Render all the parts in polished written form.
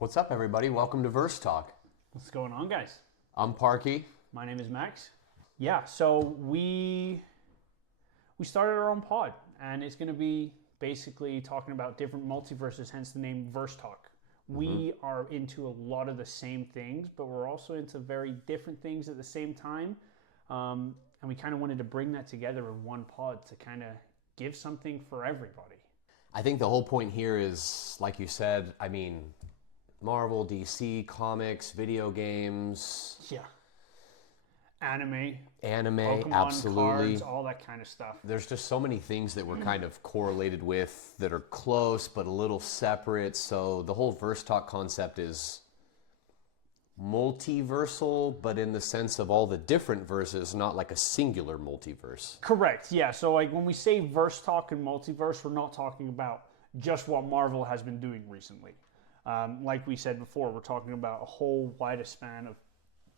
What's up, everybody? Welcome to Verse Talk. What's going on, guys? I'm Parky. My name is Max. Yeah, so we started our own pod, and it's going to be basically talking about different multiverses, hence the name Verse Talk. We are into a lot of the same things, but we're also into very different things at the same time. And we kind of wanted to bring that together in one pod to kind of give something for everybody. I think the whole point here is, like you said, Marvel, DC, comics, video games. Yeah. Anime, Pokemon, absolutely. Cards, all that kind of stuff. There's just so many things that we're kind of correlated with that are close but a little separate. So the whole Verse Talk concept is multiversal, but in the sense of all the different verses, not like a singular multiverse. Correct, yeah. So like when we say Verse Talk and multiverse, we're not talking about just what Marvel has been doing recently. Like we said before, we're talking about a whole widest span of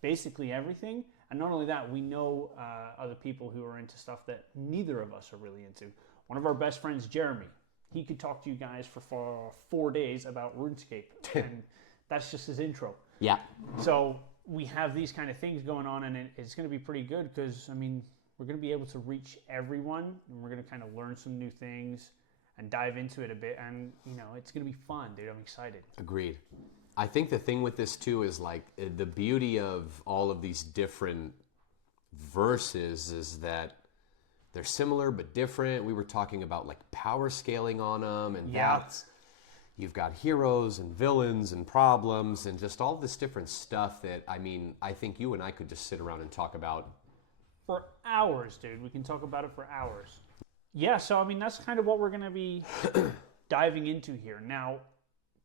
basically everything. And not only that, we know other people who are into stuff that neither of us are really into. One of our best friends, Jeremy, he could talk to you guys for 4 days about RuneScape. And that's just his intro. Yeah. So we have these kind of things going on, and it's going to be pretty good because, we're going to be able to reach everyone, and we're going to kind of learn some new things and dive into it a bit. And, it's going to be fun, dude. I'm excited. Agreed. I think the thing with this too is like the beauty of all of these different verses is that they're similar but different. We were talking about like power scaling on them, and that's you've got heroes and villains and problems and just all this different stuff that I think you and I could just sit around and talk about for hours, dude. We can talk about it for hours. Yeah, so that's kind of what we're going to be diving into here. Now,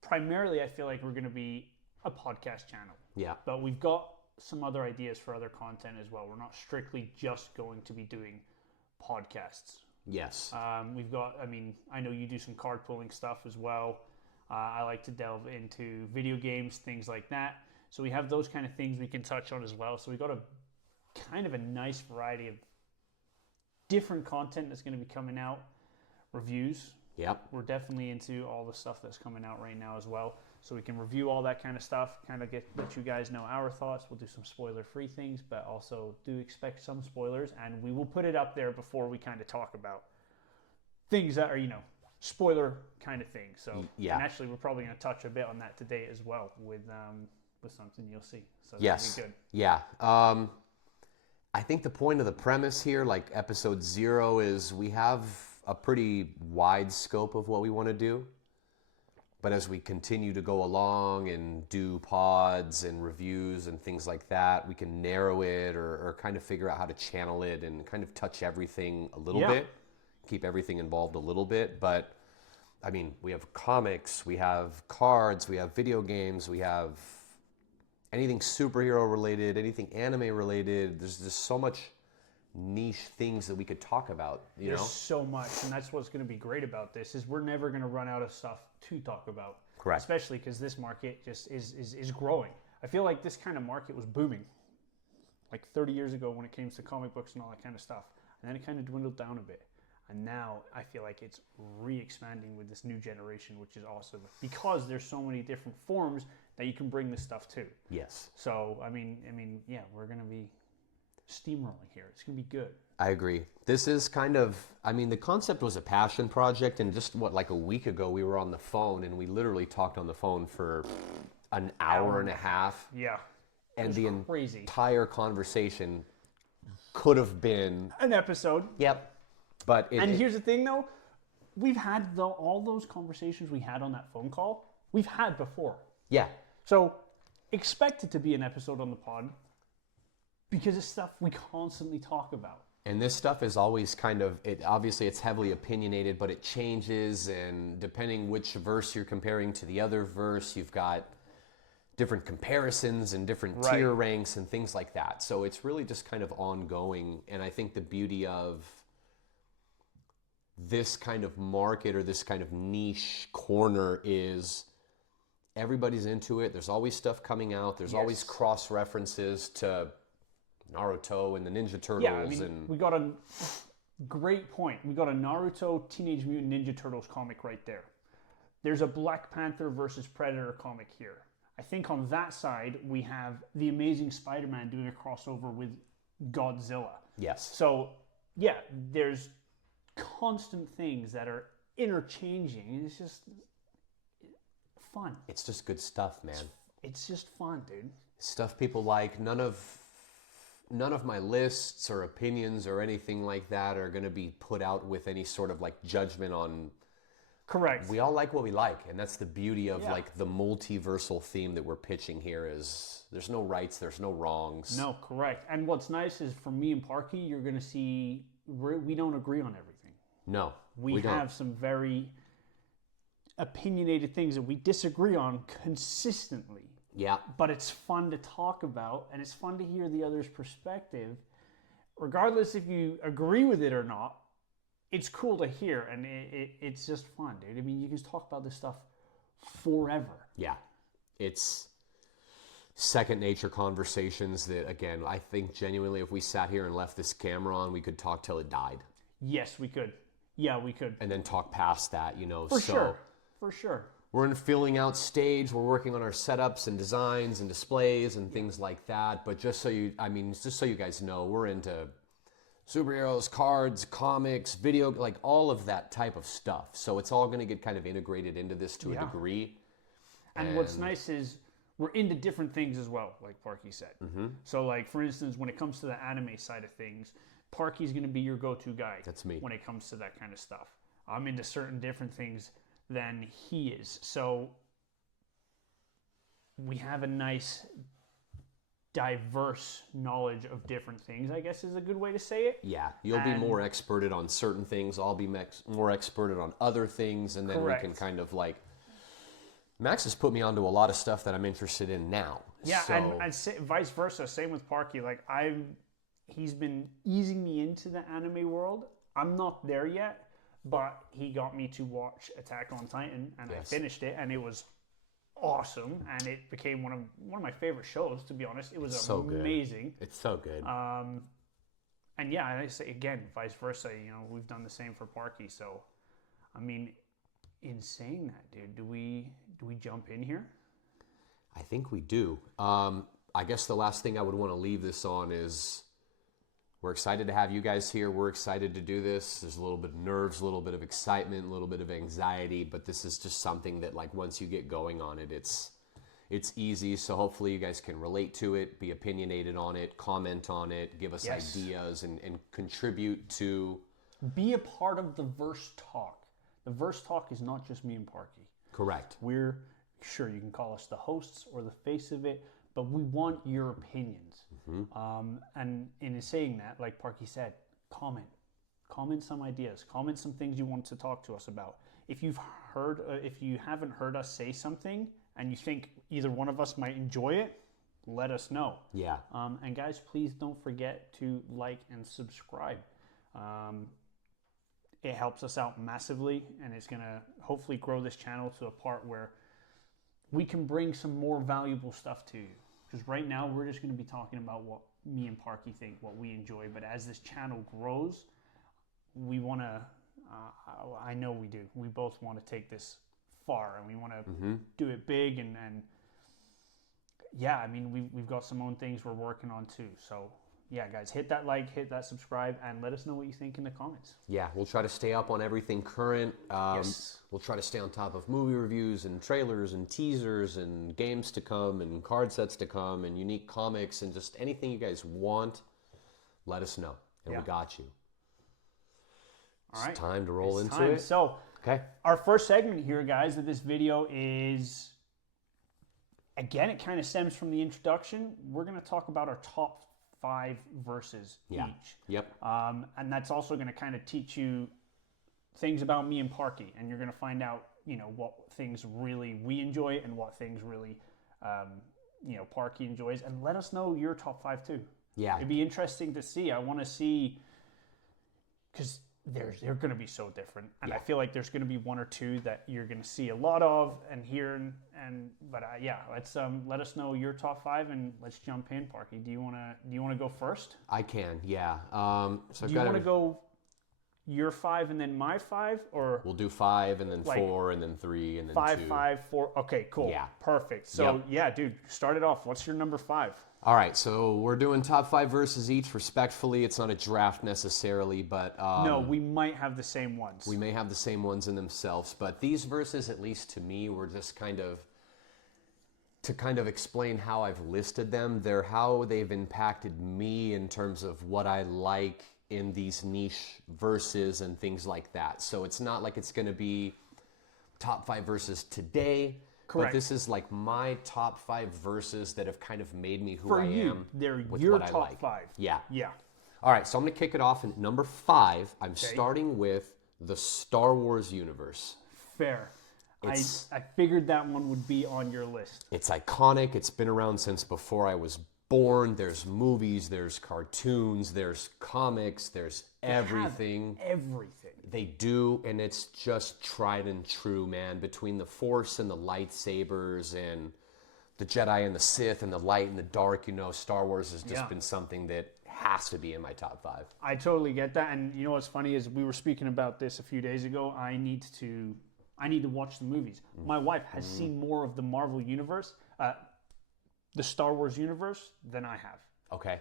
primarily, I feel like we're going to be a podcast channel. Yeah. But we've got some other ideas for other content as well. We're not strictly just going to be doing podcasts. Yes. We've got, I know you do some card pulling stuff as well. I like to delve into video games, things like that. So we have those kind of things we can touch on as well. So we've got a kind of a nice variety of different content that's going to be coming out. Reviews. Yep. We're definitely into all the stuff that's coming out right now as well. So we can review all that kind of stuff, kind of let you guys know our thoughts. We'll do some spoiler-free things, but also do expect some spoilers. And we will put it up there before we kind of talk about things that are, spoiler kind of things. So, yeah. And actually, we're probably going to touch a bit on that today as well with something you'll see. So yes. That'll be good. Yeah. I think the point of the premise here, like episode 0, is we have a pretty wide scope of what we want to do. But as we continue to go along and do pods and reviews and things like that, we can narrow it or kind of figure out how to channel it and kind of touch everything a little bit, keep everything involved a little bit. But we have comics, we have cards, we have video games, we have anything superhero related, anything anime related. There's just so much niche things that we could talk about. There's so much, and that's what's going to be great about this is we're never going to run out of stuff to talk about. Correct. Especially because this market just is growing. I feel like this kind of market was booming like 30 years ago when it came to comic books and all that kind of stuff, and then it kind of dwindled down a bit. And now I feel like it's re-expanding with this new generation, which is awesome because there's so many different forms that you can bring this stuff to. Yes. So yeah, we're going to be steamrolling here. It's going to be good. I agree. This is kind of, the concept was a passion project, and just like a week ago we were on the phone and we literally talked on the phone for an hour and a half. Yeah. And the crazy. Entire conversation could have been an episode. Yep. But here's the thing though, we've had all those conversations we had on that phone call, we've had before. Yeah. So expect it to be an episode on the pod because it's stuff we constantly talk about. And this stuff is always obviously it's heavily opinionated, but it changes, and depending which verse you're comparing to the other verse, you've got different comparisons and different tier ranks and things like that. So it's really just kind of ongoing, and I think the beauty of this kind of market or this kind of niche corner is everybody's into it. There's always stuff coming out. There's always cross references to Naruto and the Ninja Turtles. Yeah, we got a great point. We got a Naruto Teenage Mutant Ninja Turtles comic right there. there's a Black Panther versus Predator comic here. I think on that side, we have the Amazing Spider-Man doing a crossover with Godzilla. Yes. So, yeah, there's constant things that are interchanging. It's just fun. It's just good stuff, man. It's just fun, dude. Stuff people like. None of my lists or opinions or anything like that are going to be put out with any sort of like judgment on. Correct. We all like what we like, and that's the beauty of like the multiversal theme that we're pitching here. Is there's no rights, there's no wrongs. No, correct. And what's nice is for me and Parky, you're going to see we don't agree on everything. No, we don't. have some very opinionated things that we disagree on consistently. Yeah. But it's fun to talk about, and it's fun to hear the other's perspective, regardless if you agree with it or not. It's cool to hear, and it's just fun, dude. I mean, you can talk about this stuff forever. Yeah. It's second nature conversations that, again, I think genuinely if we sat here and left this camera on, we could talk till it died. Yes, we could. Yeah, we could. And then talk past that, you know. For sure. For sure. We're in a filling out stage. We're working on our setups and designs and displays and things like that. But just so you guys know, we're into superheroes, cards, comics, video, like all of that type of stuff. So it's all going to get kind of integrated into this to a degree. And what's nice is we're into different things as well, like Parky said. Mm-hmm. So like, for instance, when it comes to the anime side of things, Parky's going to be your go-to guy. That's me. When it comes to that kind of stuff. I'm into certain different things than he is. So we have a nice diverse knowledge of different things, I guess is a good way to say it. Yeah, you'll be more experted on certain things. I'll be more experted on other things, and then we can kind of like. Max has put me onto a lot of stuff that I'm interested in now. Yeah, so... and vice versa. Same with Parky. Like he's been easing me into the anime world. I'm not there yet, but he got me to watch Attack on Titan, and I finished it, and it was awesome, and it became one of my favorite shows, to be honest. It was so amazing. Good. It's so good. And yeah, I say again, vice versa. You know, we've done the same for Parky. So, I mean, in saying that, dude, do we jump in here? I think we do. I guess the last thing I would want to leave this on is we're excited to have you guys here. We're excited to do this. There's a little bit of nerves, a little bit of excitement, a little bit of anxiety, but this is just something that, like, once you get going on it, it's easy. So hopefully you guys can relate to it, be opinionated on it, comment on it, give us ideas, and contribute to... Be a part of the Verse Talk. The Verse Talk is not just me and Parky. Correct. We're sure you can call us the hosts or the face of it, but we want your opinions. Mm-hmm. And in saying that, like Parky said, comment some ideas, comment some things you want to talk to us about. If you haven't heard us say something and you think either one of us might enjoy it, let us know. Yeah. And guys, please don't forget to like and subscribe. It helps us out massively, and it's going to hopefully grow this channel to a part where we can bring some more valuable stuff to you. Because right now, we're just going to be talking about what me and Parky think, what we enjoy. But as this channel grows, we want to, I know we do, we both want to take this far, and we want to do it big. And yeah, I mean, we've got some own things we're working on too. So yeah, guys, hit that like, hit that subscribe, and let us know what you think in the comments. Yeah, we'll try to stay up on everything current. Yes. We'll try to stay on top of movie reviews and trailers and teasers and games to come and card sets to come and unique comics and just anything you guys want, let us know. And we got you. All right. It's time to roll into it. So, our first segment here, guys, of this video is, again, it kind of stems from the introduction. We're going to talk about our top 5 verses each. Yep. And that's also going to kind of teach you things about me and Parky, and you're going to find out, you know, what things really we enjoy and what things really, you know, Parky enjoys. And let us know your top 5 too. Yeah. It'd be interesting to see. I want to see, because they're going to be so different, and I feel like there's going to be 1 or 2 that you're going to see a lot of and hear, but yeah, let's let us know your top 5, and let's jump in. Parky, do you want to go first? I can, yeah. So do you want to go your 5 and then my 5, or We'll do 5 and then Like, 4 and then 3 and then 5, 2. 5, 4? Okay, cool. Yeah. Perfect. So, Yep. yeah, dude, start it off. What's your number 5? All right, so we're doing top 5 verses each. Respectfully, it's not a draft necessarily, but No, we might have the same ones. we may have the same ones in themselves. But these verses, at least to me, were just kind of explain how I've listed them. They're how they've impacted me in terms of what I like in these niche verses and things like that. So it's not like it's going to be top 5 verses today. Correct. But this is like my top 5 verses that have kind of made me who For I you, am. they're with your what I top like. 5. Yeah. Yeah. All right, so I'm going to kick it off. And number 5, I'm starting with the Star Wars universe. Fair. It's- I figured that one would be on your list. It's iconic. It's been around since before I was born. There's movies, there's cartoons, there's comics, there's everything. Everything. They do, and it's just tried and true, man. Between the Force and the lightsabers and the Jedi and the Sith and the light and the dark, Star Wars has just been something that has to be in my top 5. I totally get that. And you know what's funny is we were speaking about this a few days ago. I need to watch the movies. My wife has seen more of the Marvel universe, the Star Wars universe, than I have. Okay.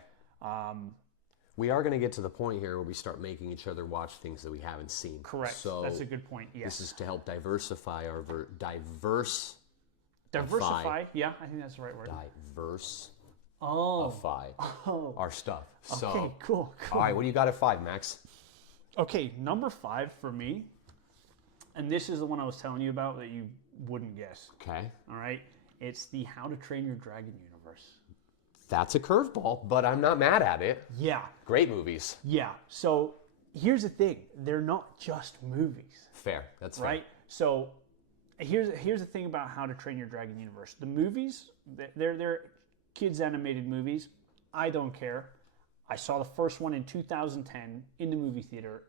We are going to get to the point here where we start making each other watch things that we haven't seen. Correct. So That's a good point. Yes. this is to help diversify our Diversify. Yeah, I think that's the right word. diversify our stuff. So, Okay, cool. all right, what do you got at 5, Max? Okay, number 5 for me, and this is the one I was telling you about that you wouldn't guess. Okay. All right, it's the How to Train Your Dragon universe. That's a curveball, but I'm not mad at it. Yeah, Great movies. yeah. So here's the thing: they're not just movies, Fair. That's fair. right? So here's the thing about How to Train Your Dragon universe. The movies, they're kids animated movies. I don't care. I saw the first one in 2010 in the movie theater.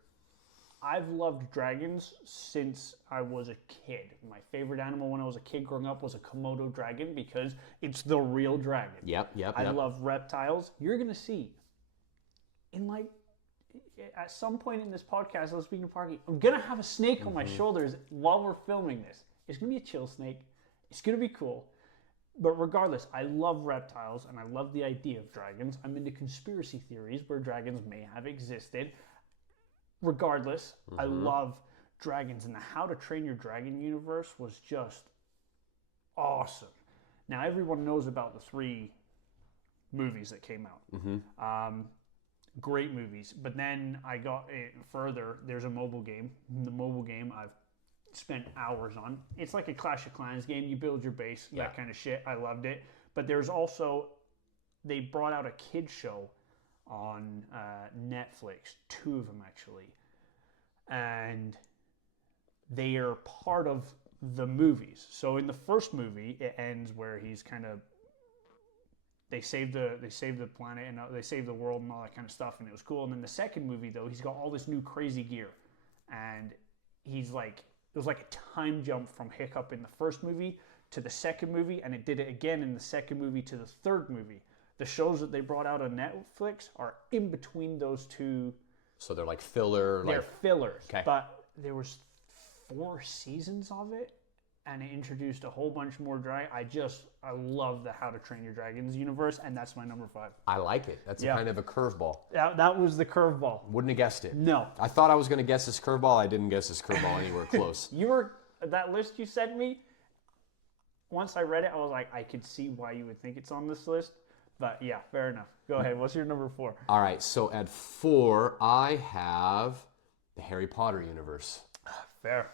I've loved dragons since I was a kid. My favorite animal when I was a kid growing up was a Komodo dragon because it's the real dragon. Yep. I love reptiles. You're going to see at some point in this podcast, I was speaking to Parky, I'm going to have a snake on my shoulders while we're filming this. It's going to be a chill snake. It's going to be cool. But regardless, I love reptiles and I love the idea of dragons. I'm into conspiracy theories where dragons may have existed. Regardless, I love dragons, and the How to Train Your Dragon universe was just awesome. Now, everyone knows about the 3 movies that came out. Great movies. But then I got it further. There's a mobile game. The mobile game I've spent hours on. It's like a Clash of Clans game. You build your base, that kind of shit. I loved it. But there's also, they brought out a kid show on Netflix, 2 of them actually, and they are part of the movies. So in the first movie, it ends where he's kind of they save the planet and they save the world and all that kind of stuff, and it was cool. And then the second movie, though, he's got all this new crazy gear, and he's like, it was like a time jump from Hiccup in the first movie to the second movie, and it did it again in the second movie to the third movie. The shows that they brought out on Netflix are in between those 2. So they're like filler. They're fillers. Okay. But there was 4 seasons of it, and it introduced a whole bunch more dragon. I love the How to Train Your Dragons universe, and that's my number 5. I like it. That's a kind of a curveball. That was the curveball. Wouldn't have guessed it. No. I thought I was going to guess this curveball. I didn't guess this curveball anywhere close. That list you sent me, once I read it, I was like, I could see why you would think it's on this list. But yeah, fair enough. Go ahead. What's your number 4? All right, so at 4, I have the Harry Potter universe. Fair.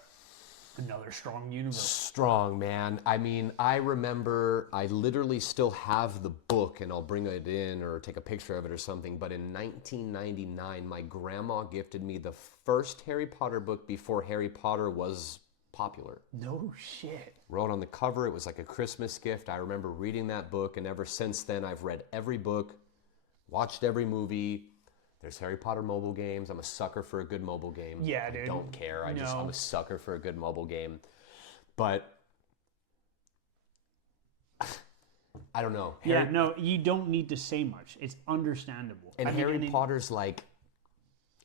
Another strong universe. Strong, man. I mean, I remember, I literally still have the book, and I'll bring it in or take a picture of it or something, but in 1999, my grandma gifted me the first Harry Potter book before Harry Potter was popular. No shit. Wrote on the cover, it was like a Christmas gift. I remember reading that book, and ever since then, I've read every book, watched every movie. There's Harry Potter mobile games. I'm a sucker for a good mobile game. Yeah, dude. I don't care. I'm a sucker for a good mobile game. But I don't know. You don't need to say much. It's understandable. And Harry Potter's like,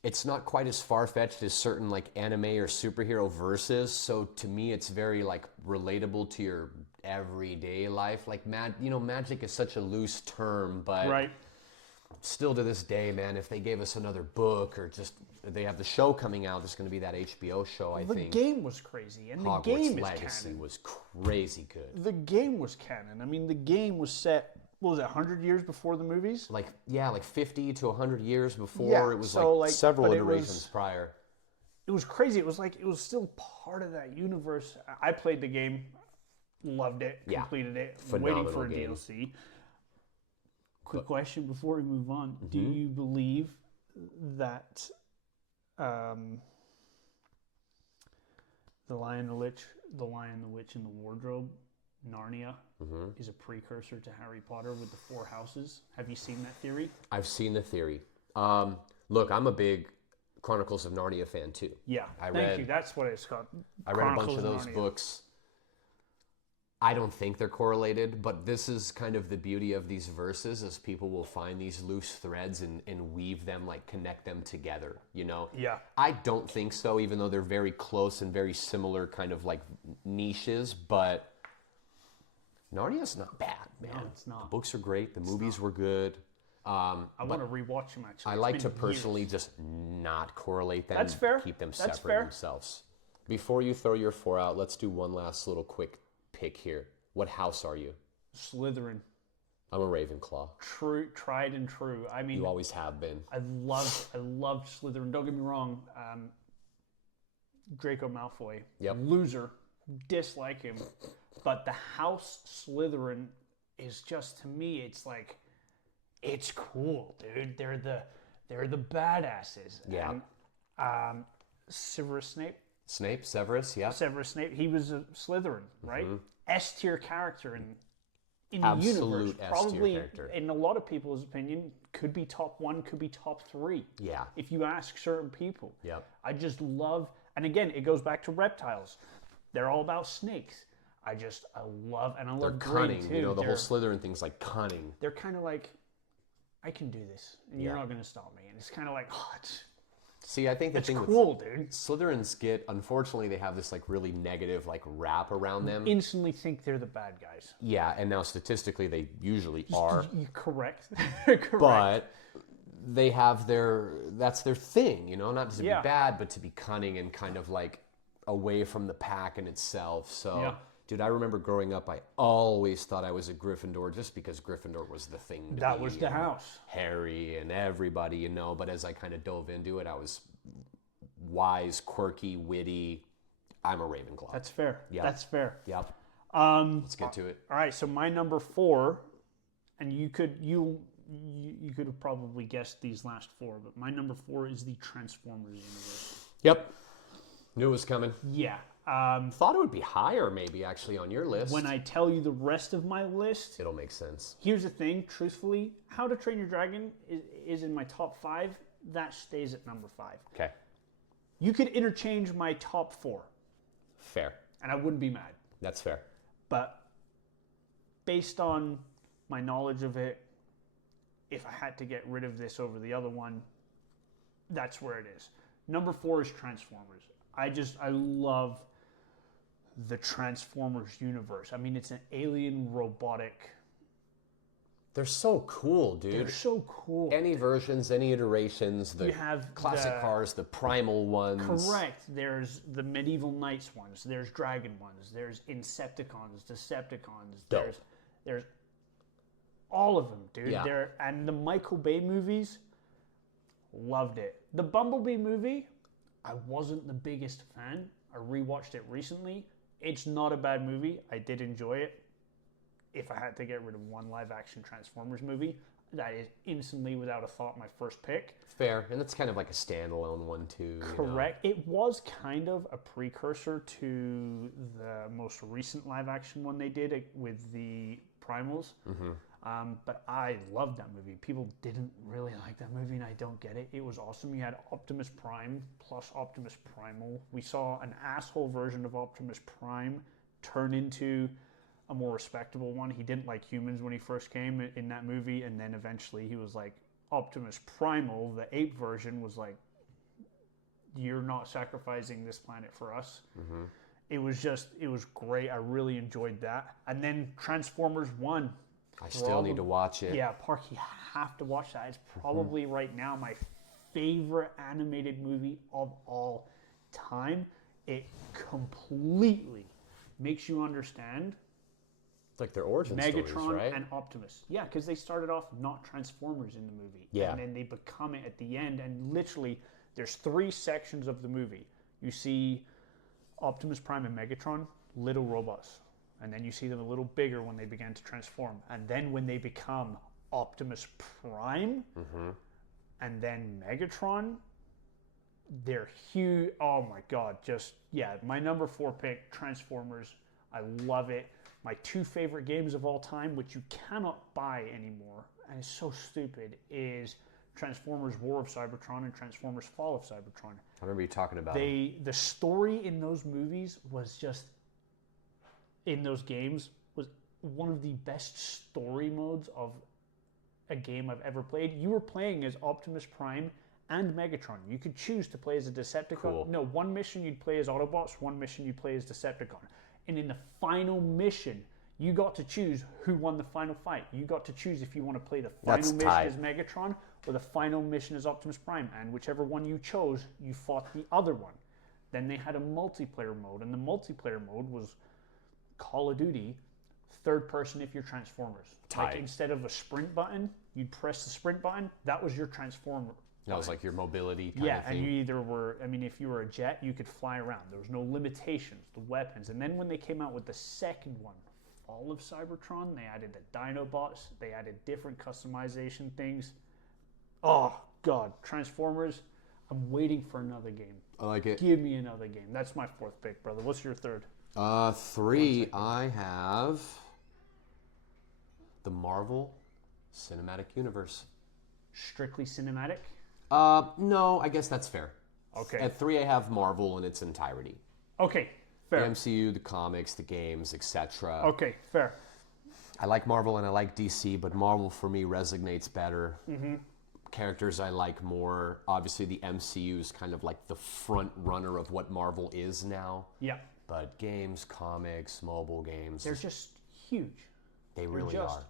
it's not quite as far-fetched as certain like anime or superhero verses. So to me, it's very like relatable to your everyday life. Like magic is such a loose term, but Right. still to this day, man, if they gave us another book or just they have the show coming out, there's going to be that HBO show, I think. The game was crazy, and the Hogwarts game is Legacy canon. was crazy good. The game was canon. I mean, the game was set, what was it, 100 years before the movies? Like 50 to 100 years before. Yeah, It was so, like like, several but it iterations was- prior. It was crazy. It was still part of that universe. I played the game, loved it, Yeah. completed it, Phenomenal waiting for a game. DLC. Quick question before we move on. Do you believe that The Lion, the Witch, and the Wardrobe, Narnia, is a precursor to Harry Potter with the 4 houses? Have you seen that theory? I've seen the theory. Look, I'm a big Chronicles of Narnia fan too. Yeah. Thank you. That's what it's called. I read a bunch Chronicles of those Narnia. books. I don't think they're correlated, but this is kind of the beauty of these verses is people will find these loose threads and weave them, like connect them together, you know? Yeah. I don't think so, even though they're very close and very similar kind of like niches, but Narnia's not bad, man. No, it's not. The books are great. The movies were good. I want to rewatch them, actually. I It's like been to years. personally just not correlate them. That's fair. Keep them That's separate fair. themselves. Before you throw your 4 out, let's do one last little quick pick here. What house are you? Slytherin. I'm a Ravenclaw. True, tried and true. I mean, You always have been. I loved Slytherin. Don't get me wrong. Draco Malfoy, Yep. loser, dislike him, but the House Slytherin is just, to me, it's like, it's cool, dude. They're the badasses. Yeah. And, Severus Snape. Severus, yeah. Severus Snape. He was a Slytherin, right? S tier character in the Absolute universe. S-tier Probably, character. in a lot of people's opinion, could be top 1, could be top 3. Yeah. If you ask certain people. Yep. I just love, and again, it goes back to reptiles. They're all about snakes. I love, and I They're love cunning. Grey too. You know, the whole They're- Slytherin thing's like cunning. They're kind of like, I can do this, and you're Yeah. not going to stop me. And it's kind of like, oh, See, I think the it's thing cool, with dude. Slytherins unfortunately, they have this like really negative like rap around them. Instantly think they're the bad guys. Yeah, and now statistically they usually are. You're correct. Correct. But they have that's their thing, you know, not to Yeah. be bad, but to be cunning and kind of like away from the pack in itself. So, Yeah. dude, I remember growing up, I always thought I was a Gryffindor just because Gryffindor was the thing to That be, was you the know, house. Harry and everybody, you know, but as I kind of dove into it, I was wise, quirky, witty. I'm a Ravenclaw. That's fair. Yeah. That's fair. Yep. Um, Let's get to it. all right, so my number 4, and you could have probably guessed these last 4, but my number 4 is the Transformers universe. Yep. Knew it was coming. Yeah. Thought it would be higher, maybe, actually, on your list. When I tell you the rest of my list, It'll make sense. here's the thing, truthfully, How to Train Your Dragon is in my top 5. That stays at number 5. Okay. You could interchange my top 4, Fair. and I wouldn't be mad. That's fair. But based on my knowledge of it, if I had to get rid of this over the other one, that's where it is. Number 4 is Transformers. I love the Transformers universe. I mean, it's an alien robotic. They're so cool, dude. They're so cool. Any versions, any iterations, the You have classic the- Cars, the primal ones. Correct. There's the medieval knights ones. There's dragon ones. There's Insecticons, Decepticons. Dope. There's all of them, dude. Yeah. And the Michael Bay movies, loved it. The Bumblebee movie, I wasn't the biggest fan. I rewatched it recently. It's not a bad movie. I did enjoy it. If I had to get rid of one live-action Transformers movie, that is instantly, without a thought, my first pick. Fair. And that's kind of like a standalone one, too. you know? Correct. It was kind of a precursor to the most recent live-action one they did with the Primals. But I loved that movie. People didn't really like that movie, and I don't get it. It was awesome. You had Optimus Prime plus Optimus Primal. We saw an asshole version of Optimus Prime turn into a more respectable one. He didn't like humans when he first came in that movie, and then eventually he was like Optimus Primal. The ape version was like you're not sacrificing this planet for us. It was great. I really enjoyed that. And then Transformers 1. I still need to watch it. Yeah, Park, you have to watch that. It's probably right now my favorite animated movie of all time. It completely makes you understand It's like their origin Megatron stories, right? and Optimus. Yeah, because they started off not Transformers in the movie. Yeah. And then they become it at the end. And literally, there's 3 sections of the movie. You see Optimus Prime and Megatron, little robots. And then you see them a little bigger when they begin to transform. And then when they become Optimus Prime and then Megatron, they're huge. Oh my God. Just, yeah, my number 4 pick, Transformers. I love it. My 2 favorite games of all time, which you cannot buy anymore, and it's so stupid, is Transformers War of Cybertron and Transformers Fall of Cybertron. I remember you talking about The story in those movies was just, in those games, was one of the best story modes of a game I've ever played. You were playing as Optimus Prime and Megatron. You could choose to play as a Decepticon. Cool. No, one mission you'd play as Autobots, one mission you'd play as Decepticon. And in the final mission, you got to choose who won the final fight. You got to choose if you want to play the final mission tight. as Megatron or the final mission as Optimus Prime. And whichever one you chose, you fought the other one. Then they had a multiplayer mode, and the multiplayer mode was Call of Duty, third person if you're Transformers. Tight. Like instead of a sprint button, you'd press the sprint button. That was your Transformer. that was like your mobility kind Yeah, of thing. and you either were, I mean, if you were a jet, you could fly around. There was no limitations, the weapons. And then when they came out with the second one, Fall of Cybertron, they added the Dinobots, they added different customization things. Oh, God, Transformers, I'm waiting for another game. I like it. Give me another game. That's my 4th pick, brother. What's your 3rd? 3, I have the Marvel Cinematic Universe. Strictly cinematic? No, I guess that's fair. Okay. At 3, I have Marvel in its entirety. Okay, The fair. MCU, the comics, the games, etc. Okay, fair. I like Marvel and I like DC, but Marvel for me resonates better. Characters I like more. Obviously, the MCU is kind of like the front runner of what Marvel is now. Yeah. But games, comics, mobile games, They're just huge. they really just are.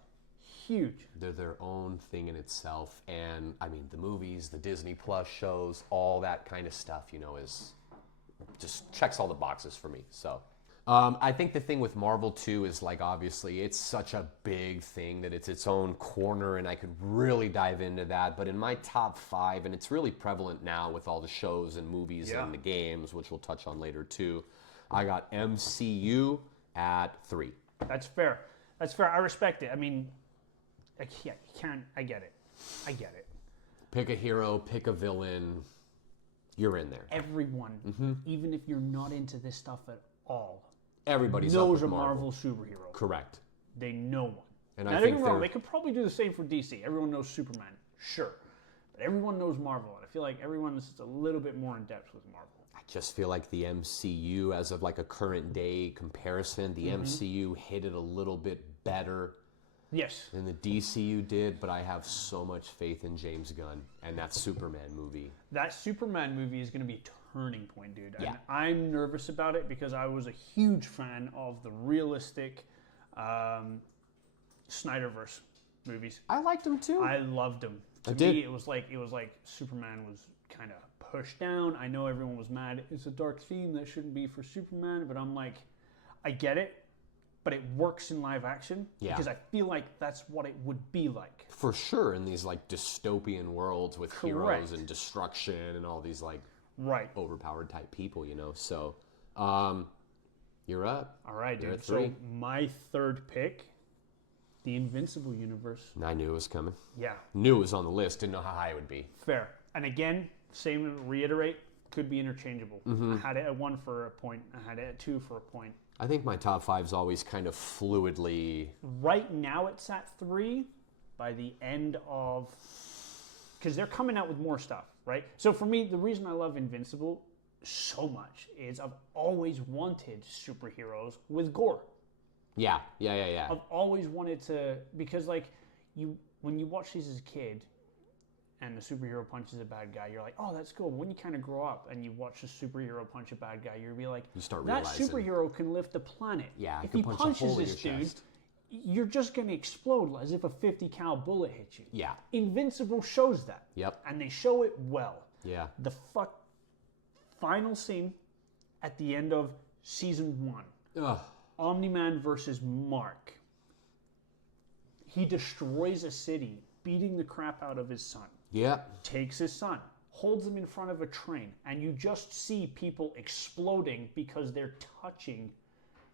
Huge. They're their own thing in itself. And I mean, the movies, the Disney Plus shows, all that kind of stuff, you know, is just checks all the boxes for me. So I think the thing with Marvel too is like, obviously it's such a big thing that it's its own corner and I could really dive into that. But in my top 5, and it's really prevalent now with all the shows and movies Yeah. and the games, which we'll touch on later too, I got MCU at 3. That's fair. That's fair. I respect it. I mean, I can't. I get it. I get it. Pick a hero, pick a villain, you're in there. Everyone, even if you're not into this stuff at all, Everybody's up knows with a Marvel superhero. Correct. They know one. And Now, I don't think get me wrong, they're- they could probably do the same for DC. Everyone knows Superman, sure. But everyone knows Marvel, and I feel like everyone is just a little bit more in depth with Marvel. I just feel like the MCU, as of like a current day comparison, the MCU hit it a little bit better Yes. than the DCU did, but I have so much faith in James Gunn and that Superman movie. That Superman movie is going to be a turning point, dude. And Yeah. I'm nervous about it because I was a huge fan of the realistic Snyderverse movies. I liked him too. I loved them. To did. me, it was like Superman was kind of pushed down. I know everyone was mad. It's a dark theme that shouldn't be for Superman, but I'm like, I get it, but it works in live action Yeah. because I feel like that's what it would be like. For sure, in these like dystopian worlds with heroes Correct. and destruction and all these like Right. overpowered type people, you know. So, you're up. All right, You're dude. at 3. So my 3rd pick, the Invincible universe. I knew it was coming. Yeah, Knew it was on the list. Didn't know how high it would be. fair. And again, same reiterate, could be interchangeable. I had it at 1 for a point. I had it at 2 for a point. I think my top 5's always kind of fluidly. Right now it's at 3. By the end of, because they're coming out with more stuff, right? So for me, the reason I love Invincible so much is I've always wanted superheroes with gore. Yeah. I've always wanted to, because like when you watch these as a kid, and the superhero punches a bad guy, you're like, oh, that's cool. When you kind of grow up and you watch the superhero punch a bad guy, you'll be like, you start that realizing, superhero can lift the planet. yeah, if he punches this dude, you're just going to explode as if a 50 cal bullet hits you. Yeah. Invincible shows that. Yep. And they show it well. Yeah. The final scene at the end of season 1. Ugh. Omni-Man versus Mark. He destroys a city, beating the crap out of his son. Yeah. Takes his son, holds him in front of a train, and you just see people exploding because they're touching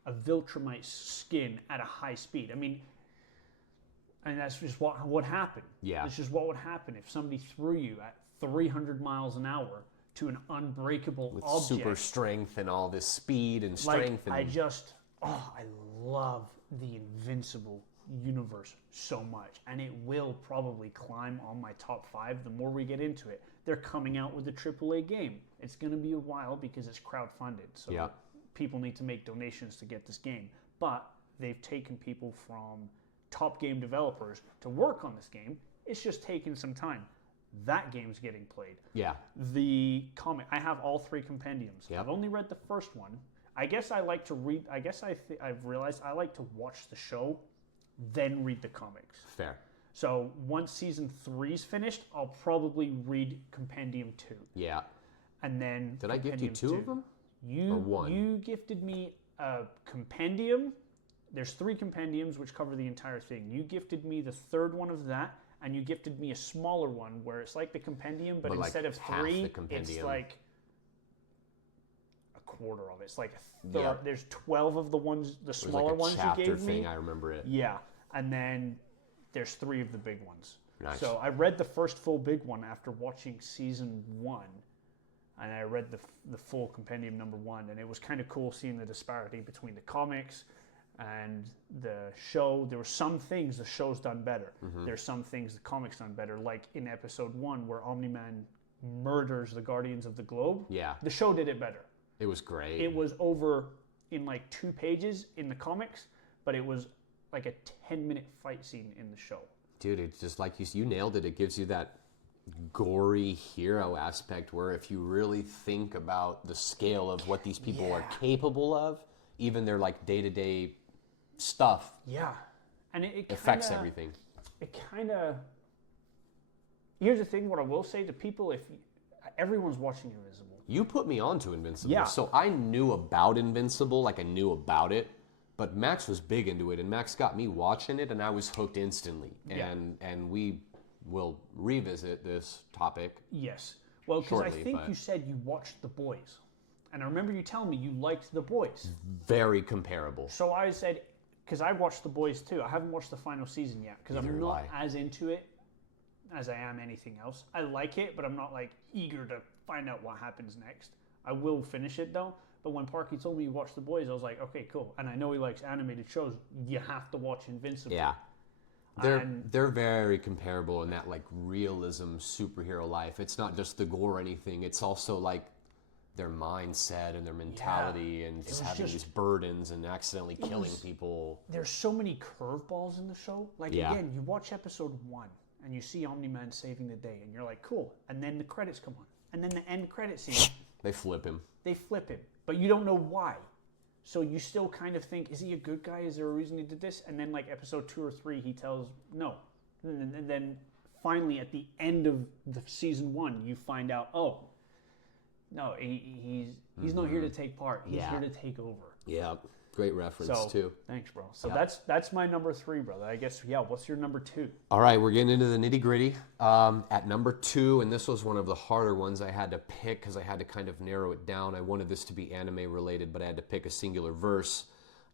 a Viltrumite's skin at a high speed. I mean, and that's just what happened. Yeah. That's just what would happen if somebody threw you at 300 miles an hour to an unbreakable with object. super strength and all this speed and strength. Like, I love the Invincible universe so much, and it will probably climb on my top 5 the more we get into it. They're coming out with a AAA game. It's going to be a while because it's crowdfunded, so people need to make donations to get this game. But they've taken people from top game developers to work on this game. It's just taken some time. That game's getting played. Yeah. The comic, I have all 3 compendiums. Yep. I've only read the first one. I guess I like to read, I've realized I like to watch the show, then read the comics. Fair. So once season 3's finished, I'll probably read compendium 2. Yeah. And then did I gift you 2 of them? Or 1? You gifted me a compendium. There's 3 compendiums which cover the entire thing. You gifted me the 3rd one of that, and you gifted me a smaller one where it's like the compendium, but instead of 3, it's like a quarter of it. It's like a third. Yep. There's 12 of the ones, the smaller like a ones you gave thing, me. I remember it. Yeah, and then there's 3 of the big ones. Nice. So I read the first full big one after watching season 1, and I read the full compendium number 1, and it was kind of cool seeing the disparity between the comics and the show. There were some things the show's done better. Mm-hmm. There's some things the comics done better, like in episode 1 where Omni-Man murders the Guardians of the Globe. Yeah. The show did it better. It was great. It was over in like 2 pages in the comics, but it was like a 10-minute fight scene in the show. Dude, it's just like you nailed it. It gives you that gory hero aspect where if you really think about the scale of what these people are capable of, even their like day-to-day stuff and it affects everything. It kind of... Here's the thing, what I will say to people, everyone's watching Invincible. You put me onto Invincible. Yeah. So I knew about Invincible, like I knew about it, but Max was big into it, and Max got me watching it, and I was hooked instantly. And we will revisit this topic. Yes. Well, because I think but you said you watched The Boys. And I remember you telling me you liked The Boys. Very comparable. So I said, because I watched The Boys too. I haven't watched the final season yet, because I'm not as into it as I am anything else. I like it, but I'm not like eager to find out what happens next. I will finish it though. But when Parky told me you watched The Boys, I was like, okay, cool. And I know he likes animated shows. You have to watch Invincible. Yeah. They're very comparable in that like realism superhero life. It's not just the gore or anything. It's also like their mindset and their mentality and just having these burdens and accidentally killing people. There's so many curveballs in the show. Like again, you watch episode 1 and you see Omni-Man saving the day and you're like, cool. And then the credits come on. And then the end credit scene. They flip him. But you don't know why. So you still kind of think, is he a good guy? Is there a reason he did this? And then like episode 2 or 3, he tells no. And then finally at the end of the season 1, you find out, oh, no, he's not here to take part. He's here to take over. Yeah, great reference too. Thanks, bro. So that's my number 3, brother. I guess, what's your number 2? All right, we're getting into the nitty gritty. At number 2, and this was one of the harder ones I had to pick because I had to kind of narrow it down. I wanted this to be anime related, but I had to pick a singular verse.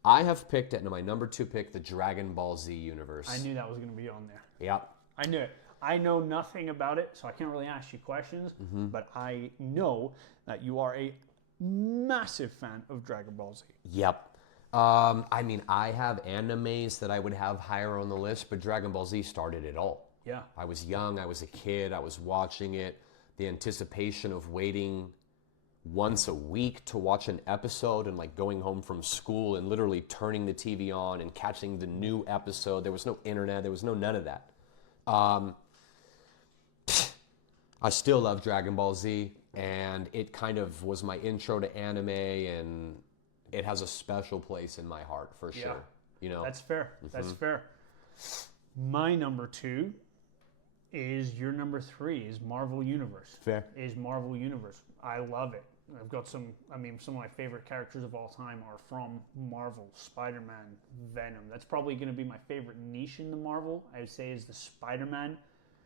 I have picked at my number 2 pick the Dragon Ball Z universe. I knew that was going to be on there. Yep. I knew it. I know nothing about it, so I can't really ask you questions, but I know that you are a massive fan of Dragon Ball Z. Yep. I mean, I have animes that I would have higher on the list, but Dragon Ball Z started it all. Yeah. I was young, I was a kid, I was watching it. The anticipation of waiting once a week to watch an episode and like going home from school and literally turning the TV on and catching the new episode. There was no internet, there was none of that. I still love Dragon Ball Z, and it kind of was my intro to anime, and it has a special place in my heart for sure. You know, That's fair. That's fair. My number 2 is your number 3 is Marvel Universe. Fair. Is Marvel Universe. I love it. I've got some of my favorite characters of all time are from Marvel. Spider-Man, Venom. That's probably going to be my favorite niche in the Marvel. I would say is the Spider-Man.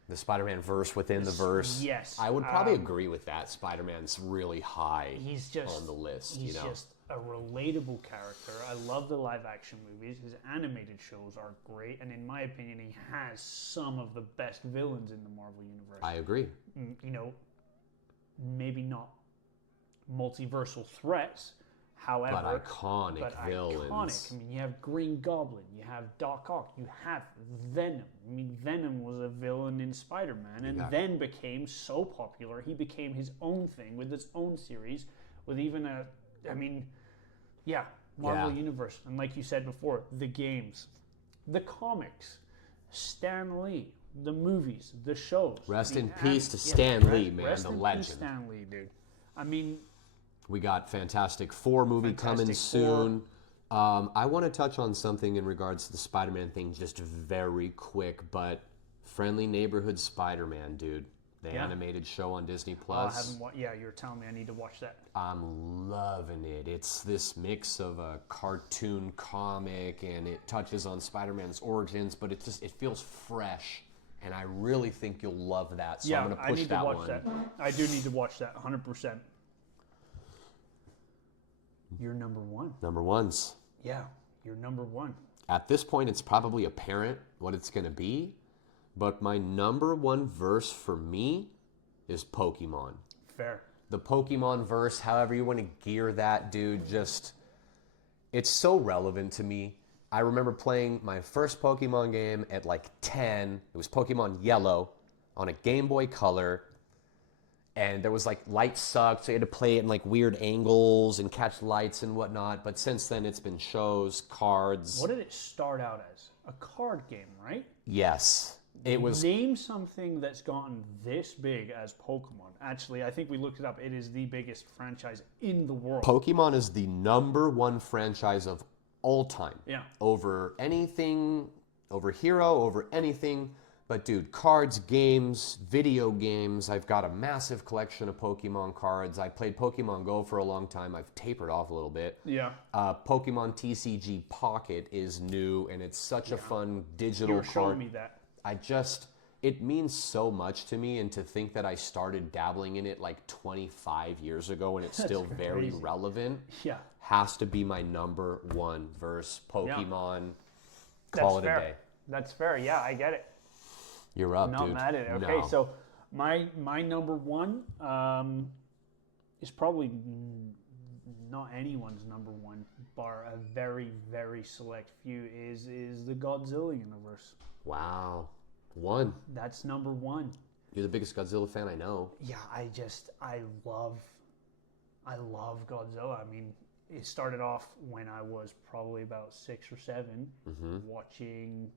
The Spider-Man verse within the verse. Yes. I would probably agree with that. Spider-Man's really high He's just on the list. He's just a relatable character. I love the live-action movies. His animated shows are great, and in my opinion, he has some of the best villains in the Marvel universe. I agree. You know, maybe not multiversal threats, however, But iconic villains. Iconic. I mean, you have Green Goblin, you have Doc Ock, you have Venom. I mean, Venom was a villain in Spider-Man, and then became so popular, he became his own thing with its own series, with even Marvel Universe. And like you said before, the games, the comics, Stan Lee, the movies, the shows. Rest in peace to Stan Lee, man, rest the in legend. Peace, Stan Lee, dude. I mean, we got Fantastic Four movie coming soon. I want to touch on something in regards to the Spider-Man thing just very quick, but Friendly Neighborhood Spider-Man, dude. The animated show on Disney Plus. I haven't watched. Yeah, you're telling me I need to watch that. I'm loving it. It's this mix of a cartoon comic, and it touches on Spider-Man's origins, but it feels fresh, and I really think you'll love that. So I'm going to push that one. I do need to watch that 100%. You're number 1. Number ones. Yeah, you're number 1. At this point, it's probably apparent what it's going to be, but my number 1 verse for me is Pokemon. Fair. The Pokemon verse, however you want to gear that, dude, it's so relevant to me. I remember playing my first Pokemon game at like 10. It was Pokemon Yellow on a Game Boy Color. And there was like light sucked, so you had to play it in like weird angles and catch lights and whatnot. But since then, it's been shows, cards. What did it start out as? A card game, right? Yes. It was. Name something that's gotten this big as Pokemon. Actually, I think we looked it up. It is the biggest franchise in the world. Pokemon is the number 1 franchise of all time. Yeah. Over anything, over Hero, over anything. But dude, cards, games, video games. I've got a massive collection of Pokemon cards. I played Pokemon Go for a long time. I've tapered off a little bit. Yeah. Pokemon TCG Pocket is new, and it's such a fun digital You were card. showing me that. It means so much to me, and to think that I started dabbling in it like 25 years ago, and it's still very relevant. Yeah. Has to be my number 1 verse. Pokemon. That's Call it fair. a day. That's fair. Yeah, I get it. You're up, Not dude. mad at it. Okay, so my number 1 is probably not anyone's number 1, bar a very, very select few, is the Godzilla universe. Wow. 1. That's number 1. You're the biggest Godzilla fan I know. Yeah, I love Godzilla. I mean, it started off when I was probably about 6 or 7, watching